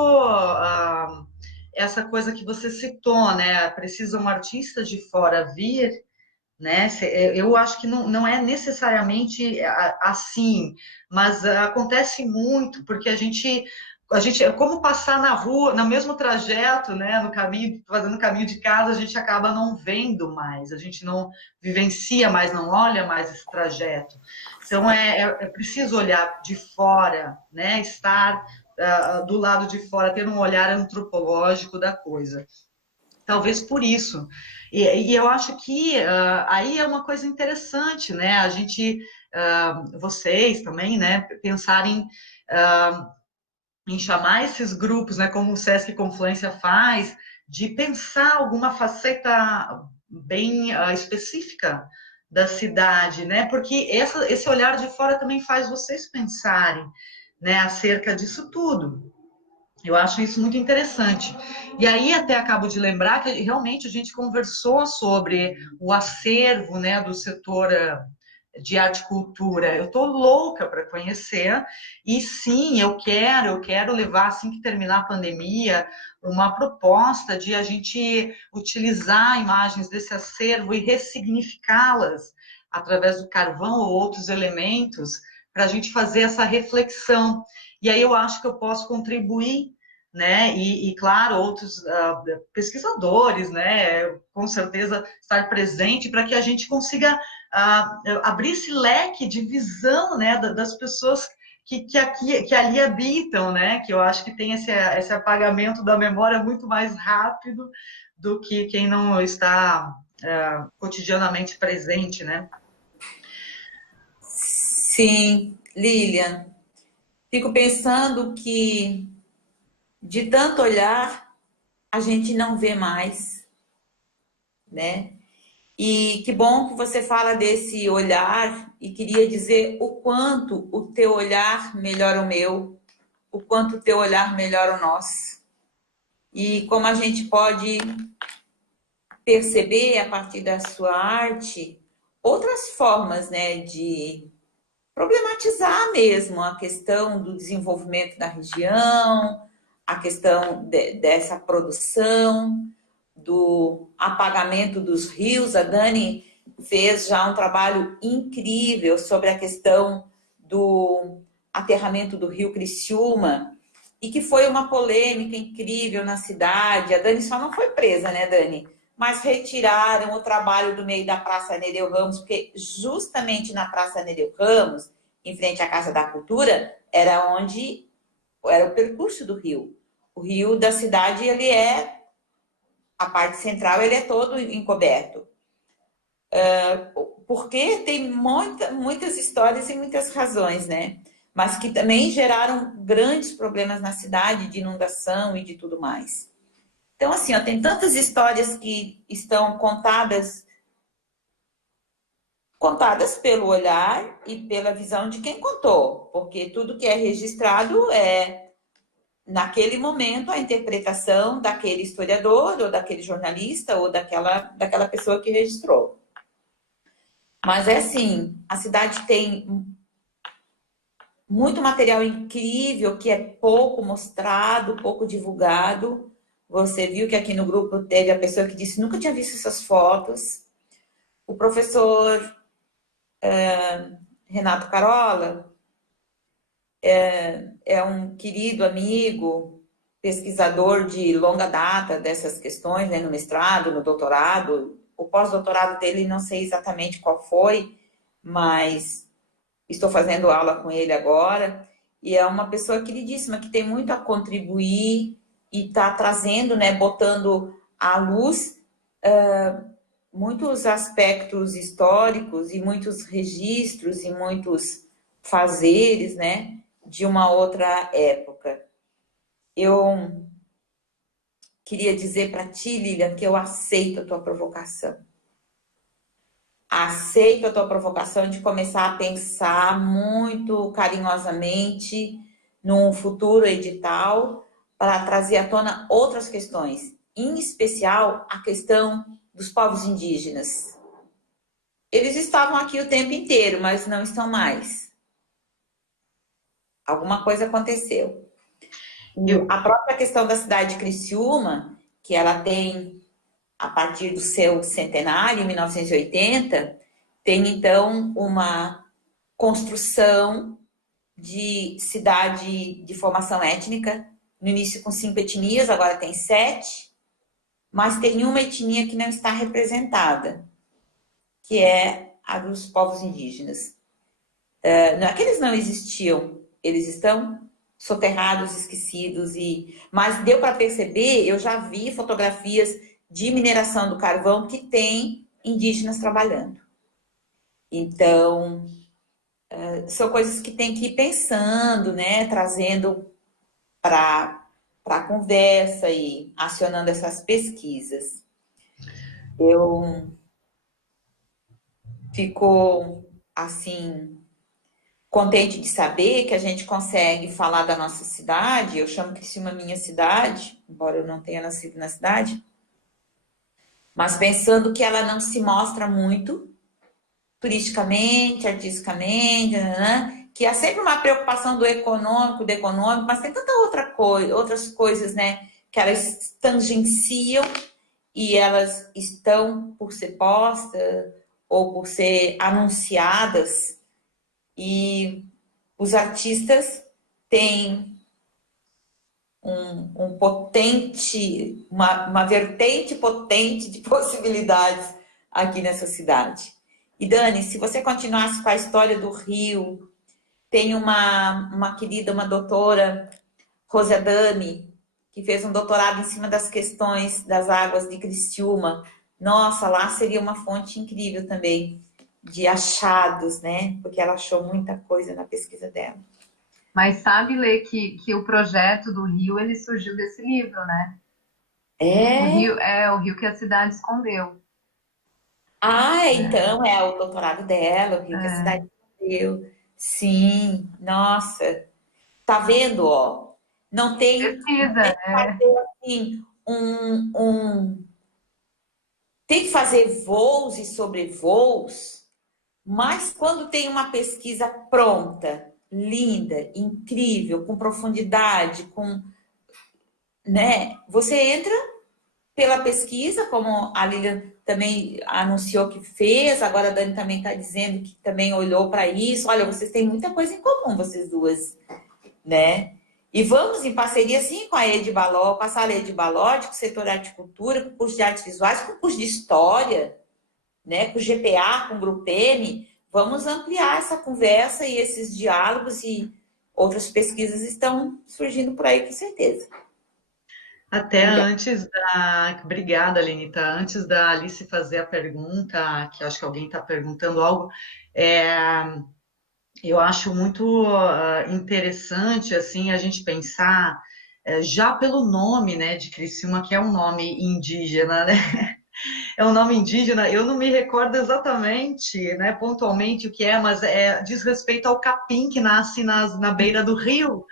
essa coisa que você citou, né, precisa um artista de fora vir, né? Eu acho que não é necessariamente assim, mas acontece muito, porque a gente é como passar na rua, no mesmo trajeto, né, no caminho, fazendo o caminho de casa, a gente acaba não vendo mais, a gente não vivencia mais, não olha mais esse trajeto. Então, é preciso olhar de fora, né, estar do lado de fora, ter um olhar antropológico da coisa. Talvez por isso. E eu acho que aí é uma coisa interessante, né, a gente, vocês também, né, pensarem em chamar esses grupos, né, como o Sesc Confluência faz, de pensar alguma faceta bem específica da cidade, né, porque esse olhar de fora também faz vocês pensarem, né, acerca disso tudo. Eu acho isso muito interessante. E aí até acabo de lembrar que realmente a gente conversou sobre o acervo, né, do setor de arte e cultura. Eu estou louca para conhecer e sim, eu quero levar, assim que terminar a pandemia, uma proposta de a gente utilizar imagens desse acervo e ressignificá-las através do carvão ou outros elementos para a gente fazer essa reflexão. E aí eu acho que eu posso contribuir, né? E claro, outros pesquisadores, né? Com certeza estar presente para que a gente consiga abrir esse leque de visão, né? Das pessoas que ali habitam, né? Que eu acho que tem esse apagamento da memória muito mais rápido do que quem não está cotidianamente presente, né? Sim, Lilian. Fico pensando que de tanto olhar, a gente não vê mais, né? E que bom que você fala desse olhar e queria dizer o quanto o teu olhar melhora o meu, o quanto o teu olhar melhora o nosso. E como a gente pode perceber a partir da sua arte outras formas, né, de problematizar mesmo a questão do desenvolvimento da região, a questão dessa produção, do apagamento dos rios. A Dani fez já um trabalho incrível sobre a questão do aterramento do rio Criciúma, e que foi uma polêmica incrível na cidade. A Dani só não foi presa, né, Dani? Mas retiraram o trabalho do meio da Praça Nereu Ramos, porque justamente na Praça Nereu Ramos, em frente à Casa da Cultura, era onde era o percurso do rio. O rio da cidade, a parte central, ele é todo encoberto. Porque tem muitas histórias e muitas razões, né? Mas que também geraram grandes problemas na cidade, de inundação e de tudo mais. Então, assim, tem tantas histórias que estão contadas pelo olhar e pela visão de quem contou, porque tudo que é registrado é, naquele momento, a interpretação daquele historiador, ou daquele jornalista, ou daquela pessoa que registrou. Mas é assim, a cidade tem muito material incrível que é pouco mostrado, pouco divulgado. Você viu que aqui no grupo teve a pessoa que disse nunca tinha visto essas fotos. O professor Renato Carola é um querido amigo, pesquisador de longa data dessas questões, né, no mestrado, no doutorado. O pós-doutorado dele não sei exatamente qual foi, mas estou fazendo aula com ele agora, e é uma pessoa queridíssima, que tem muito a contribuir e está trazendo, né, botando à luz muitos aspectos históricos e muitos registros e muitos fazeres, né, de uma outra época. Eu queria dizer para ti, Lilian, que eu aceito a tua provocação. Aceito a tua provocação de começar a pensar muito carinhosamente num futuro edital para trazer à tona outras questões, em especial a questão dos povos indígenas. Eles estavam aqui o tempo inteiro, mas não estão mais. Alguma coisa aconteceu. A própria questão da cidade de Criciúma, que ela tem, a partir do seu centenário, em 1980, tem então uma construção de cidade de formação étnica, no início com 5 etnias, agora tem 7, mas tem uma etnia que não está representada, que é a dos povos indígenas. Não é que eles não existiam, eles estão soterrados, esquecidos, mas deu para perceber, eu já vi fotografias de mineração do carvão que tem indígenas trabalhando. Então, são coisas que tem que ir pensando, né, trazendo para a conversa e acionando essas pesquisas. Eu fico, assim, contente de saber que a gente consegue falar da nossa cidade. Eu chamo Criciúma minha cidade, embora eu não tenha nascido na cidade, mas pensando que ela não se mostra muito turisticamente, artisticamente, né? Que há sempre uma preocupação do econômico, mas tem tanta outras coisas, né, que elas tangenciam e elas estão por ser postas ou por ser anunciadas, e os artistas têm uma vertente potente de possibilidades aqui nessa cidade. E Dani, se você continuasse com a história do Rio, tem uma querida, uma doutora, Rosa Dami, que fez um doutorado em cima das questões das águas de Criciúma. Nossa, lá seria uma fonte incrível também de achados, né? Porque ela achou muita coisa na pesquisa dela. Mas sabe, Lê, que o projeto do Rio, ele surgiu desse livro, né? O Rio que a cidade escondeu. Então é o doutorado dela, o Rio que a cidade escondeu. Sim, nossa. Tá vendo, ó? Não tem... Precisa, assim, tem que fazer voos e sobrevoos, mas quando tem uma pesquisa pronta, linda, incrível, com profundidade, né? Você entra pela pesquisa, como a Lilian também anunciou que fez, agora a Dani também está dizendo que também olhou para isso. Olha, vocês têm muita coisa em comum, vocês duas, né? E vamos em parceria, sim, com a Edibaló, com a Sala Edibaló, com o setor de horticultura, com o curso de artes visuais, com o curso de história, né? Com o GPA, com o Grupo M. Vamos ampliar essa conversa e esses diálogos, e outras pesquisas estão surgindo por aí, com certeza. Até antes da... Obrigada, Lenita. Antes da Alice fazer a pergunta, que acho que alguém está perguntando algo, eu acho muito interessante assim, a gente pensar, já pelo nome, né, de Criciúma, que é um nome indígena, né? É um nome indígena, eu não me recordo exatamente, né, pontualmente o que é, mas diz respeito ao capim que nasce na beira do rio.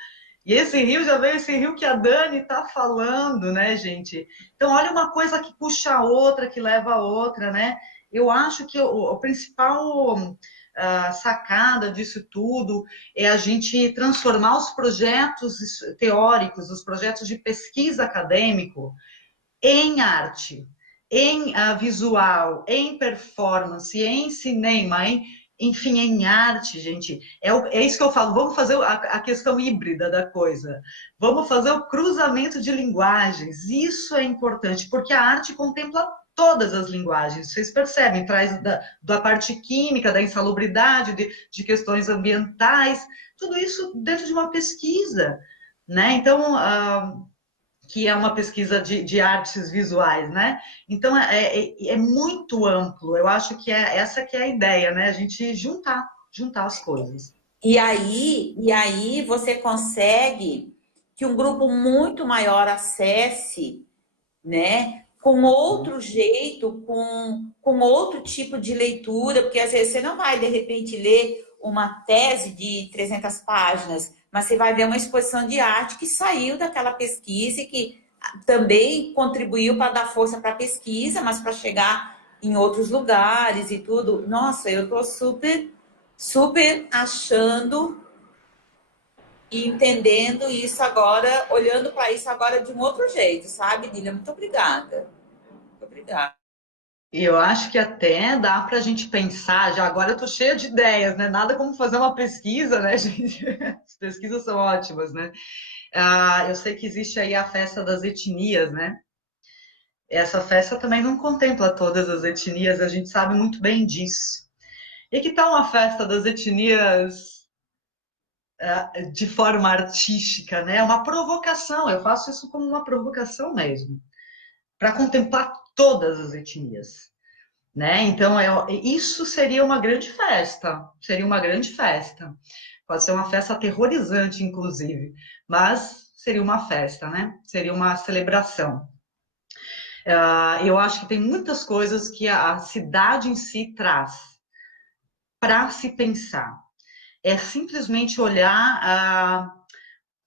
E esse rio, já veio esse rio que a Dani está falando, né, gente? Então, olha uma coisa que puxa a outra, que leva a outra, né? Eu acho que o principal sacada disso tudo é a gente transformar os projetos teóricos, os projetos de pesquisa acadêmico em arte, em visual, em performance, em cinema, enfim, em arte, gente, é isso que eu falo, vamos fazer a questão híbrida da coisa, vamos fazer o cruzamento de linguagens, isso é importante, porque a arte contempla todas as linguagens, vocês percebem, traz da parte química, da insalubridade, de questões ambientais, tudo isso dentro de uma pesquisa, né? Então, que é uma pesquisa de artes visuais, né? Então, é muito amplo. Eu acho que essa que é a ideia, né? A gente juntar as coisas. E aí você consegue que um grupo muito maior acesse, né? Com outro jeito, com outro tipo de leitura, porque às vezes você não vai, de repente, ler uma tese de 300 páginas, mas você vai ver uma exposição de arte que saiu daquela pesquisa e que também contribuiu para dar força para a pesquisa, mas para chegar em outros lugares e tudo. Nossa, eu estou super achando e entendendo isso agora, olhando para isso agora de um outro jeito, sabe, Lília? Muito obrigada. Muito obrigada. E eu acho que até dá para a gente pensar, já agora eu estou cheia de ideias, né? Nada como fazer uma pesquisa, né, gente? As pesquisas são ótimas, né? Eu sei que existe aí a festa das etnias, né? Essa festa também não contempla todas as etnias, a gente sabe muito bem disso. E que tal uma festa das etnias de forma artística, né? Uma provocação, eu faço isso como uma provocação mesmo, para contemplar todas as etnias, né? Então, isso seria uma grande festa, Pode ser uma festa aterrorizante, inclusive, mas seria uma festa, né? Seria uma celebração. Eu acho que tem muitas coisas que a cidade em si traz para se pensar. É simplesmente olhar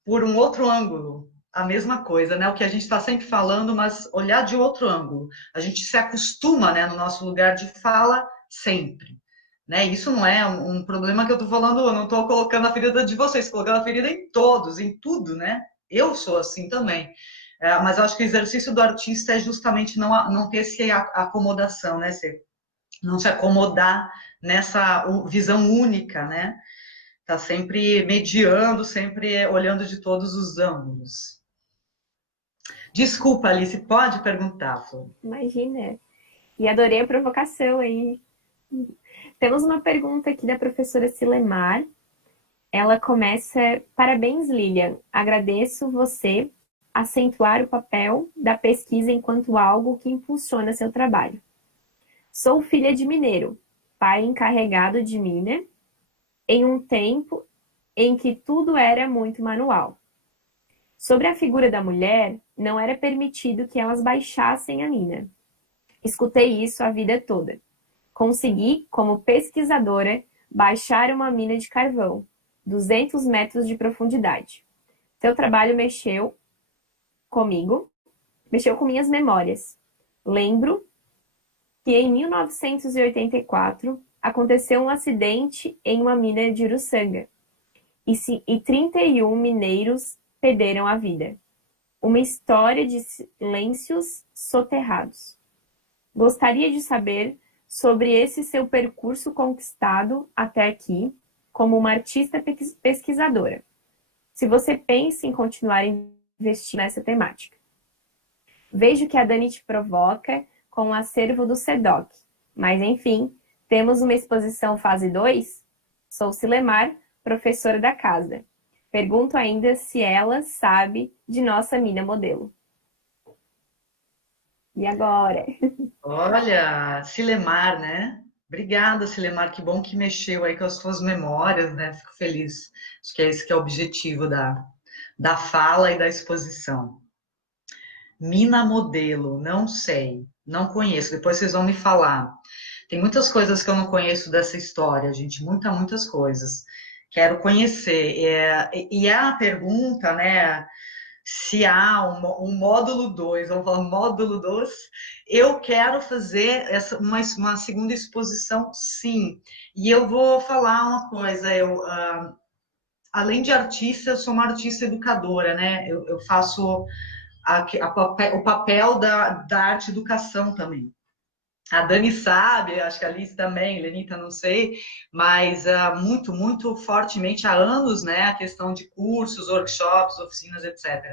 por um outro ângulo, a mesma coisa, né? O que a gente está sempre falando, mas olhar de outro ângulo. A gente se acostuma, né, no nosso lugar de fala sempre. Né? Isso não é um problema que eu estou falando, eu não estou colocando a ferida de vocês, colocando a ferida em todos, em tudo, né? Eu sou assim também. Mas eu acho que o exercício do artista é justamente não ter essa acomodação, né? Não se acomodar nessa visão única, né? Tá sempre mediando, sempre olhando de todos os ângulos. Desculpa, Alice, pode perguntar, Flor? Imagina. E adorei a provocação aí. Temos uma pergunta aqui da professora Silemar. Ela começa: parabéns, Lilian. Agradeço você acentuar o papel da pesquisa enquanto algo que impulsiona seu trabalho. Sou filha de mineiro, pai encarregado de mina, em um tempo em que tudo era muito manual. Sobre a figura da mulher, não era permitido que elas baixassem a mina. Escutei isso a vida toda. Consegui, como pesquisadora, baixar uma mina de carvão, 200 metros de profundidade. Seu trabalho mexeu comigo, mexeu com minhas memórias. Lembro que em 1984 aconteceu um acidente em uma mina de Uruçanga e 31 mineiros perderam a vida. Uma história de silêncios soterrados. Gostaria de saber sobre esse seu percurso conquistado até aqui, como uma artista pesquisadora. Se você pensa em continuar investindo nessa temática. Vejo que a Dani te provoca com o acervo do SEDOC, mas enfim, temos uma exposição fase 2? Sou Silemar, professora da casa. Pergunto ainda se ela sabe de nossa mina modelo. E agora? Olha, Silemar, né? Obrigada, Silemar, que bom que mexeu aí com as suas memórias, né? Fico feliz. Acho que é esse que é o objetivo da fala e da exposição. Mina modelo, não sei, não conheço, depois vocês vão me falar. Tem muitas coisas que eu não conheço dessa história, gente, muitas coisas. Quero conhecer. E a pergunta, né? Se há um módulo 2, vamos falar módulo 2, eu quero fazer uma segunda exposição, sim. E eu vou falar uma coisa, além de artista, eu sou uma artista educadora, né? Eu faço o papel da arte educação também. A Dani sabe, acho que a Alice também, Lenita, não sei, mas muito, muito fortemente há anos, né, a questão de cursos, workshops, oficinas, etc.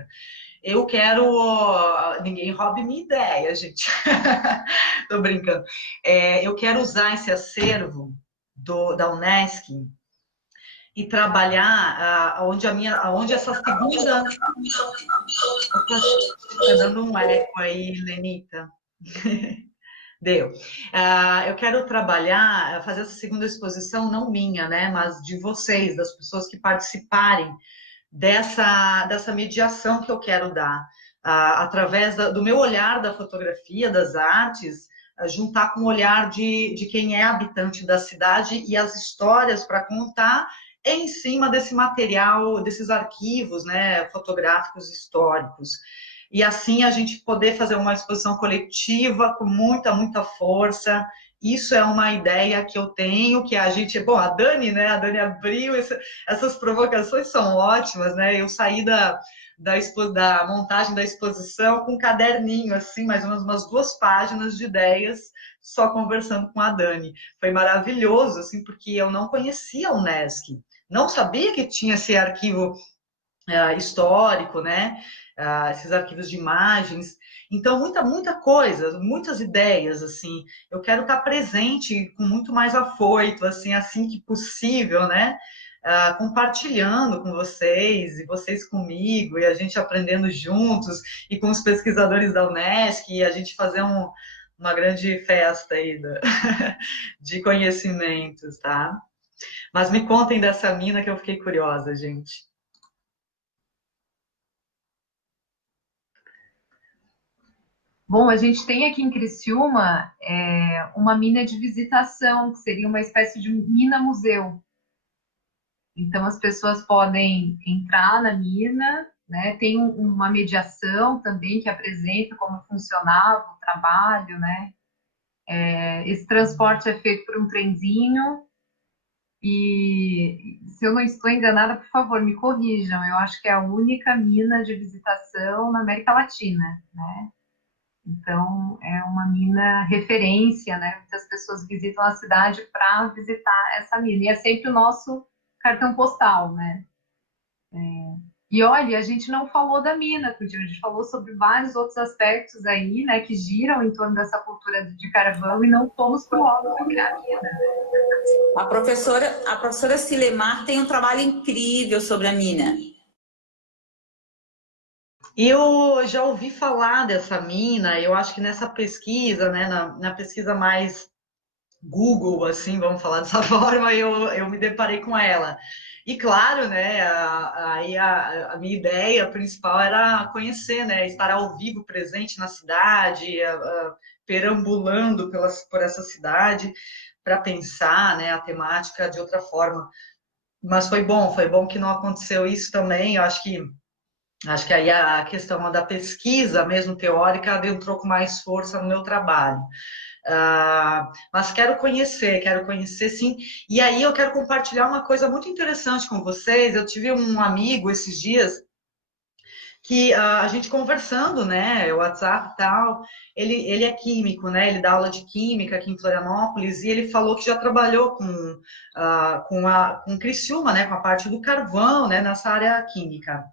Eu quero... Ninguém roube minha ideia, gente. Tô brincando. Eu quero usar esse acervo da Unesc e trabalhar onde essa segunda... Está dando um eco aí, Lenita. Deu. Eu quero trabalhar, fazer essa segunda exposição, não minha, né, mas de vocês, das pessoas que participarem dessa mediação que eu quero dar, através do meu olhar da fotografia, das artes, juntar com o olhar de quem é habitante da cidade e as histórias para contar em cima desse material, desses arquivos, né, fotográficos históricos. E assim a gente poder fazer uma exposição coletiva com muita, muita força. Isso é uma ideia que eu tenho, que a gente... Bom, a Dani, né? A Dani abriu, essas provocações são ótimas, né? Eu saí da montagem da exposição com um caderninho, assim, mais ou menos umas 2 páginas de ideias, só conversando com a Dani. Foi maravilhoso, assim, porque eu não conhecia a Unesc. Não sabia que tinha esse arquivo histórico, né? Esses arquivos de imagens. Então, muita coisa, muitas ideias, assim. Eu quero estar presente com muito mais afoito, assim que possível, né? Compartilhando com vocês, e vocês comigo, e a gente aprendendo juntos, e com os pesquisadores da Unesc, e a gente fazer uma grande festa aí de conhecimentos, tá? Mas me contem dessa mina que eu fiquei curiosa, gente. Bom, a gente tem aqui em Criciúma uma mina de visitação, que seria uma espécie de mina-museu. Então, as pessoas podem entrar na mina, né? Tem uma mediação também que apresenta como funcionava o trabalho, né? Esse transporte é feito por um trenzinho e, se eu não estou enganada, por favor, me corrijam. Eu acho que é a única mina de visitação na América Latina, né? Então, é uma mina referência, né? Muitas pessoas visitam a cidade para visitar essa mina. E é sempre o nosso cartão postal, né? E olha, a gente não falou da mina, porque a gente falou sobre vários outros aspectos aí, né? Que giram em torno dessa cultura de carvão e não fomos para o óbvio sobre a mina. A professora Silemar tem um trabalho incrível sobre a mina. Eu já ouvi falar dessa mina, eu acho que nessa pesquisa, né, na pesquisa mais Google, assim, vamos falar dessa forma, eu me deparei com ela. E claro, né, a minha ideia principal era conhecer, né, estar ao vivo, presente na cidade, perambulando por essa cidade, para pensar, né, a temática de outra forma. Mas foi bom que não aconteceu isso também. Eu acho que aí a questão da pesquisa, mesmo teórica, adentrou com mais força no meu trabalho. Mas quero conhecer sim. E aí eu quero compartilhar uma coisa muito interessante com vocês. Eu tive um amigo esses dias que a gente conversando, né, WhatsApp e tal, ele é químico, né, ele dá aula de química aqui em Florianópolis, e ele falou que já trabalhou com Criciúma, né, com a parte do carvão, né, nessa área química.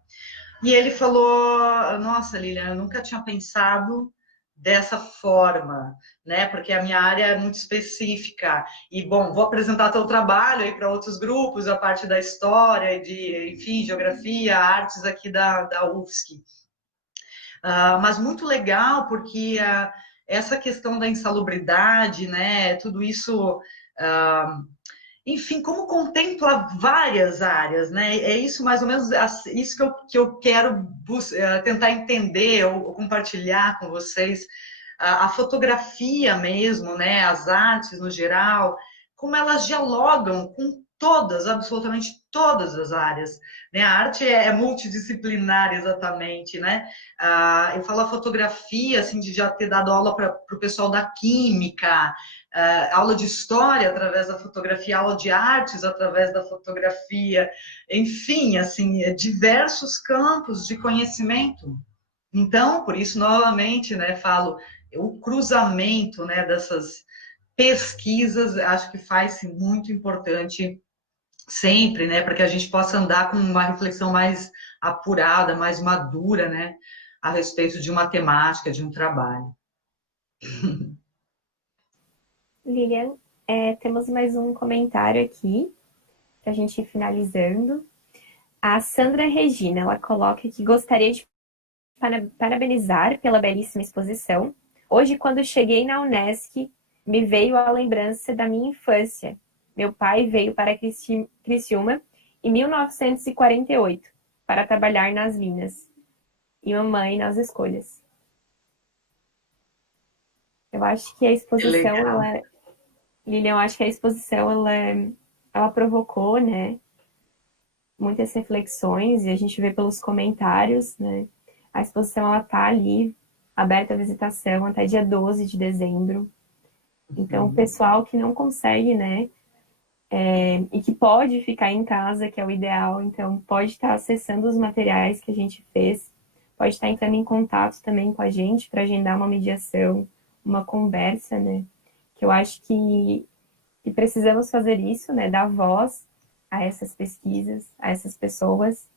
E ele falou, nossa, Lilian, eu nunca tinha pensado dessa forma, né? Porque a minha área é muito específica. E, bom, vou apresentar teu trabalho aí para outros grupos, a parte da história, enfim, geografia, artes aqui da UFSC. Mas muito legal, porque essa questão da insalubridade, né? Tudo isso... enfim, como contempla várias áreas, né? É isso mais ou menos isso que eu quero tentar entender ou compartilhar com vocês. A fotografia mesmo, né? As artes no geral, como elas dialogam com todas, absolutamente todas as áreas, né? A arte é multidisciplinar, exatamente, né? Eu falo a fotografia, assim, de já ter dado aula para o pessoal da química, aula de história através da fotografia, aula de artes através da fotografia, enfim, assim, diversos campos de conhecimento. Então, por isso, novamente, né, falo o cruzamento, né, dessas pesquisas, acho que faz muito importante sempre, né, para que a gente possa andar com uma reflexão mais apurada, mais madura, né, a respeito de uma temática, de um trabalho. Lilian, temos mais um comentário aqui, para a gente ir finalizando. A Sandra Regina, ela coloca que gostaria de parabenizar pela belíssima exposição. Hoje, quando cheguei na Unesc, me veio a lembrança da minha infância. Meu pai veio para Criciúma em 1948 para trabalhar nas minas e mamãe nas escolhas. Eu acho que a exposição, Lilian, eu acho que a exposição ela provocou, né, muitas reflexões, e a gente vê pelos comentários, né, a exposição ela tá ali, aberta à visitação até dia 12 de dezembro. Então, o pessoal que não consegue, né, e que pode ficar em casa, que é o ideal, então pode estar acessando os materiais que a gente fez, pode estar entrando em contato também com a gente para agendar uma mediação, uma conversa, né, que eu acho que precisamos fazer isso, né, dar voz a essas pesquisas, a essas pessoas.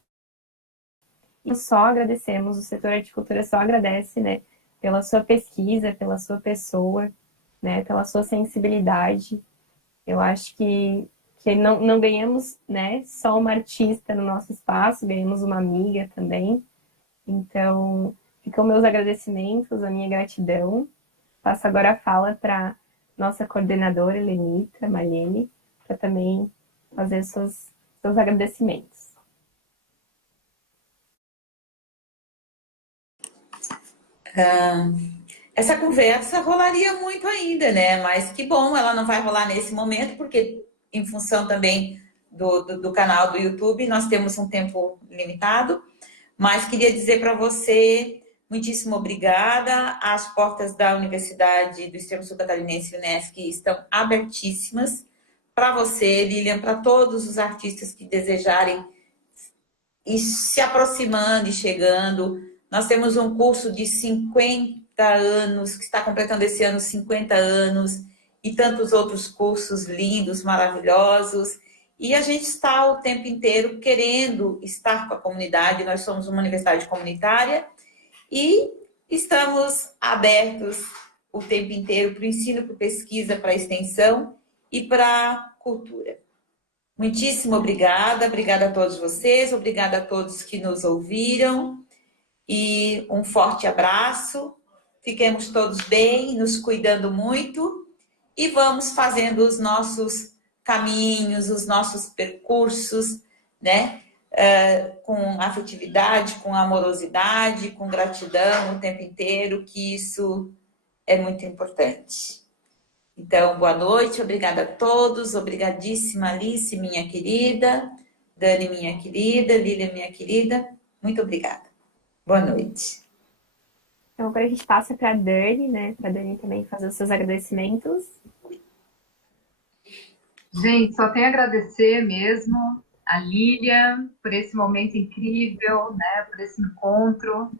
E só agradecemos, o setor Horticultura só agradece, né, pela sua pesquisa, pela sua pessoa, né, pela sua sensibilidade. Eu acho que não ganhamos, né, só uma artista no nosso espaço, ganhamos uma amiga também. Então, ficam meus agradecimentos, a minha gratidão. Passo agora a fala para nossa coordenadora, Lenita Malhene, para também fazer seus agradecimentos. Essa conversa rolaria muito ainda, né? Mas que bom, ela não vai rolar nesse momento, porque em função também do canal do YouTube, nós temos um tempo limitado. Mas queria dizer para você, muitíssimo obrigada. As portas da Universidade do Extremo Sul Catarinense, Unesc, estão abertíssimas para você, Lilian, para todos os artistas que desejarem ir se aproximando e chegando. Nós temos um curso de 50 anos, que está completando esse ano 50 anos, e tantos outros cursos lindos, maravilhosos. E a gente está o tempo inteiro querendo estar com a comunidade. Nós somos uma universidade comunitária e estamos abertos o tempo inteiro para o ensino, para a pesquisa, para a extensão e para a cultura. Muitíssimo obrigada, obrigada a todos vocês, obrigada a todos que nos ouviram e um forte abraço. Fiquemos todos bem, nos cuidando muito e vamos fazendo os nossos caminhos, os nossos percursos, né? Com afetividade, com amorosidade, com gratidão o tempo inteiro, que isso é muito importante. Então, boa noite, obrigada a todos, obrigadíssima Alice, minha querida, Dani, minha querida, Lília, minha querida, muito obrigada. Boa noite. Então, agora a gente passa para a Dani, né, para a Dani também fazer os seus agradecimentos. Gente, só tenho a agradecer mesmo a Lília por esse momento incrível, né, por esse encontro,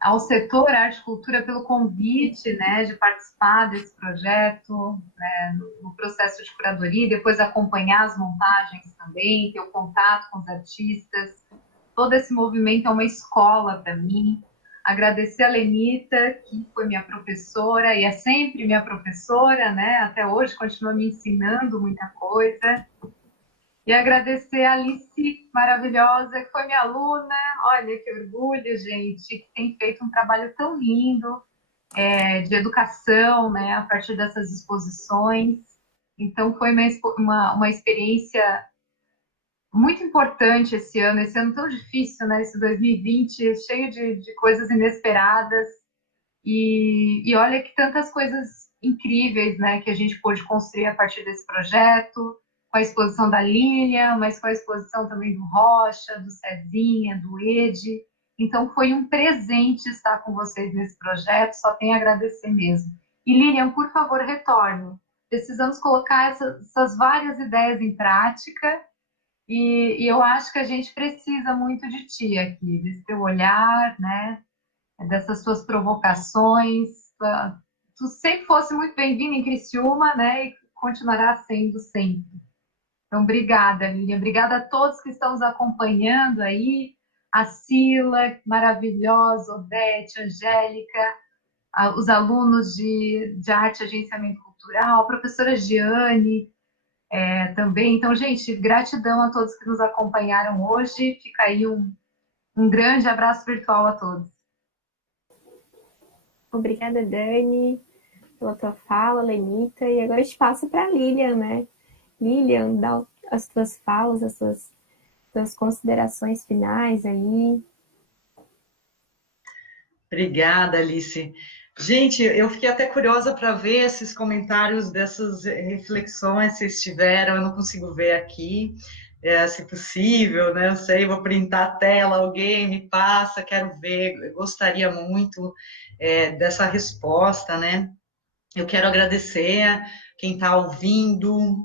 ao setor Arte e Cultura pelo convite, né, de participar desse projeto, né, no processo de curadoria, depois acompanhar as montagens também, ter o contato com os artistas. Todo esse movimento é uma escola para mim. Agradecer a Lenita, que foi minha professora e é sempre minha professora, né? Até hoje continua me ensinando muita coisa. E agradecer a Alice, maravilhosa, que foi minha aluna. Olha que orgulho, gente, que tem feito um trabalho tão lindo de educação, né? A partir dessas exposições. Então, foi uma experiência muito importante esse ano tão difícil, né? Esse 2020, cheio de coisas inesperadas. E olha que tantas coisas incríveis, né, que a gente pôde construir a partir desse projeto, com a exposição da Lilian, mas com a exposição também do Rocha, do Cezinha, do Edi. Então, foi um presente estar com vocês nesse projeto, só tenho a agradecer mesmo. E, Lilian, por favor, retorne. Precisamos colocar essas várias ideias em prática. E eu acho que a gente precisa muito de ti aqui, desse teu olhar, né? dessas suas provocações. Tu sempre fosse muito bem-vindo em Criciúma, né? E continuará sendo sempre. Então, obrigada, Lilian. Obrigada a todos que estão nos acompanhando aí. A Sila, maravilhosa, Odete, Angélica, os alunos de arte e agenciamento cultural, a professora Giane também. Então, gente, gratidão a todos que nos acompanharam hoje. Fica aí um grande abraço virtual a todos. Obrigada, Dani, pela tua fala, Lenita. E agora a gente passa para a Lilian, né? Lilian, dá as tuas falas, as tuas considerações finais aí. Obrigada, Alice. Gente, eu fiquei até curiosa para ver esses comentários dessas reflexões que vocês tiveram. Eu não consigo ver aqui, se possível, né? Eu sei, vou printar a tela, alguém me passa, quero ver. Eu gostaria muito dessa resposta, né? Eu quero agradecer a quem está ouvindo,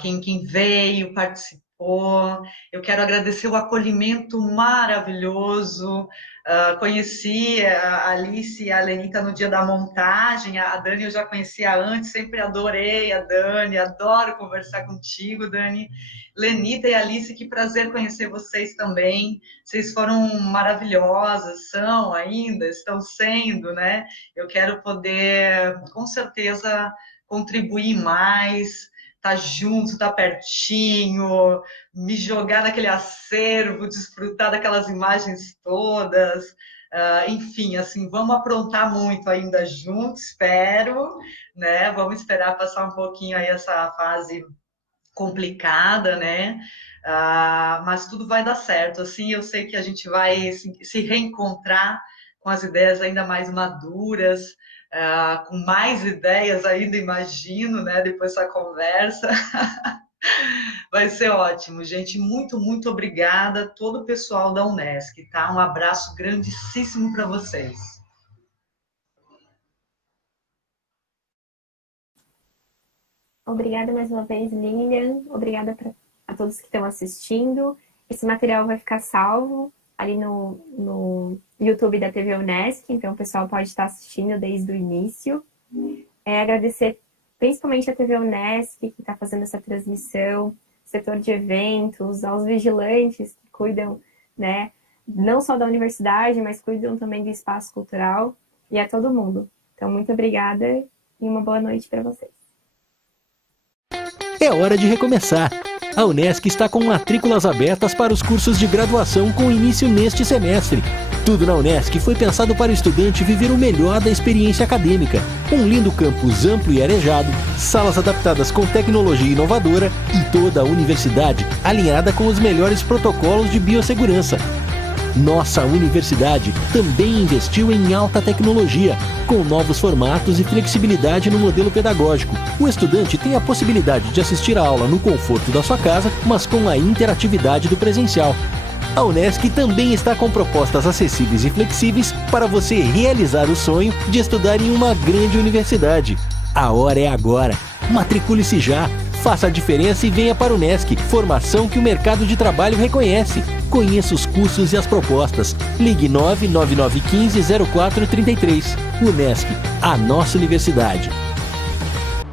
quem veio, participou. Eu quero agradecer o acolhimento maravilhoso. Conheci a Alice e a Lenita no dia da montagem. A Dani eu já conhecia antes, sempre adorei a Dani, adoro conversar contigo, Dani. Lenita e Alice, que prazer conhecer vocês também. Vocês foram maravilhosas, são ainda, estão sendo, né? Eu quero poder, com certeza, contribuir mais, estar junto, estar pertinho, me jogar naquele acervo, desfrutar daquelas imagens todas. Enfim, assim, vamos aprontar muito ainda juntos, espero, né? Vamos esperar passar um pouquinho aí essa fase complicada, né? Mas tudo vai dar certo. Assim, eu sei que a gente vai se reencontrar com as ideias ainda mais maduras, com mais ideias ainda, imagino, né? Depois dessa conversa. Vai ser ótimo, gente. Muito, muito obrigada a todo o pessoal da Unesc, tá? Um abraço grandíssimo para vocês. Obrigada mais uma vez, Lilian. Obrigada a todos que estão assistindo. Esse material vai ficar salvo ali no YouTube da TV Unesc, então o pessoal pode estar assistindo desde o início. Agradecer principalmente a TV Unesc, que está fazendo essa transmissão, setor de eventos, aos vigilantes que cuidam, né, não só da universidade, mas cuidam também do espaço cultural, e a todo mundo. Então, muito obrigada e uma boa noite para vocês. É hora de recomeçar. A Unesc está com matrículas abertas para os cursos de graduação com início neste semestre. Tudo na Unesc foi pensado para o estudante viver o melhor da experiência acadêmica. Um lindo campus amplo e arejado, salas adaptadas com tecnologia inovadora e toda a universidade alinhada com os melhores protocolos de biossegurança. Nossa universidade também investiu em alta tecnologia, com novos formatos e flexibilidade no modelo pedagógico. O estudante tem a possibilidade de assistir a aula no conforto da sua casa, mas com a interatividade do presencial. A Unesc também está com propostas acessíveis e flexíveis para você realizar o sonho de estudar em uma grande universidade. A hora é agora. Matricule-se já. Faça a diferença e venha para a Unesc, formação que o mercado de trabalho reconhece. Conheça os cursos e as propostas. Ligue 99915-0433. Unesc, a nossa universidade.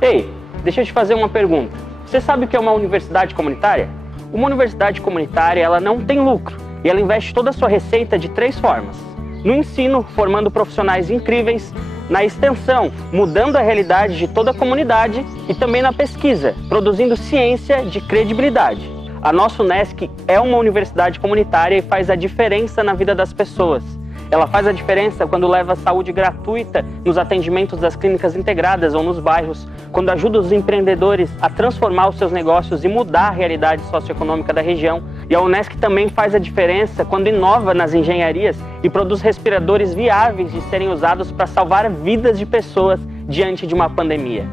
Ei, deixa eu te fazer uma pergunta. Você sabe o que é uma universidade comunitária? Uma universidade comunitária, ela não tem lucro e ela investe toda a sua receita de 3 formas. No ensino, formando profissionais incríveis, na extensão, mudando a realidade de toda a comunidade e também na pesquisa, produzindo ciência de credibilidade. A nossa Unesc é uma universidade comunitária e faz a diferença na vida das pessoas. Ela faz a diferença quando leva saúde gratuita nos atendimentos das clínicas integradas ou nos bairros, quando ajuda os empreendedores a transformar os seus negócios e mudar a realidade socioeconômica da região. E a Unesc também faz a diferença quando inova nas engenharias e produz respiradores viáveis de serem usados para salvar vidas de pessoas diante de uma pandemia.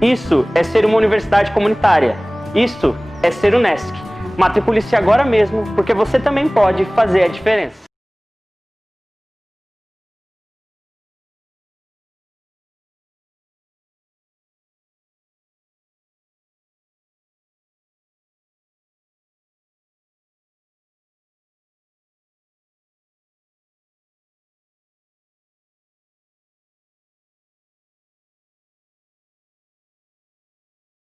Isso é ser uma universidade comunitária. Isso é ser Unesc. Matricule-se agora mesmo, porque você também pode fazer a diferença.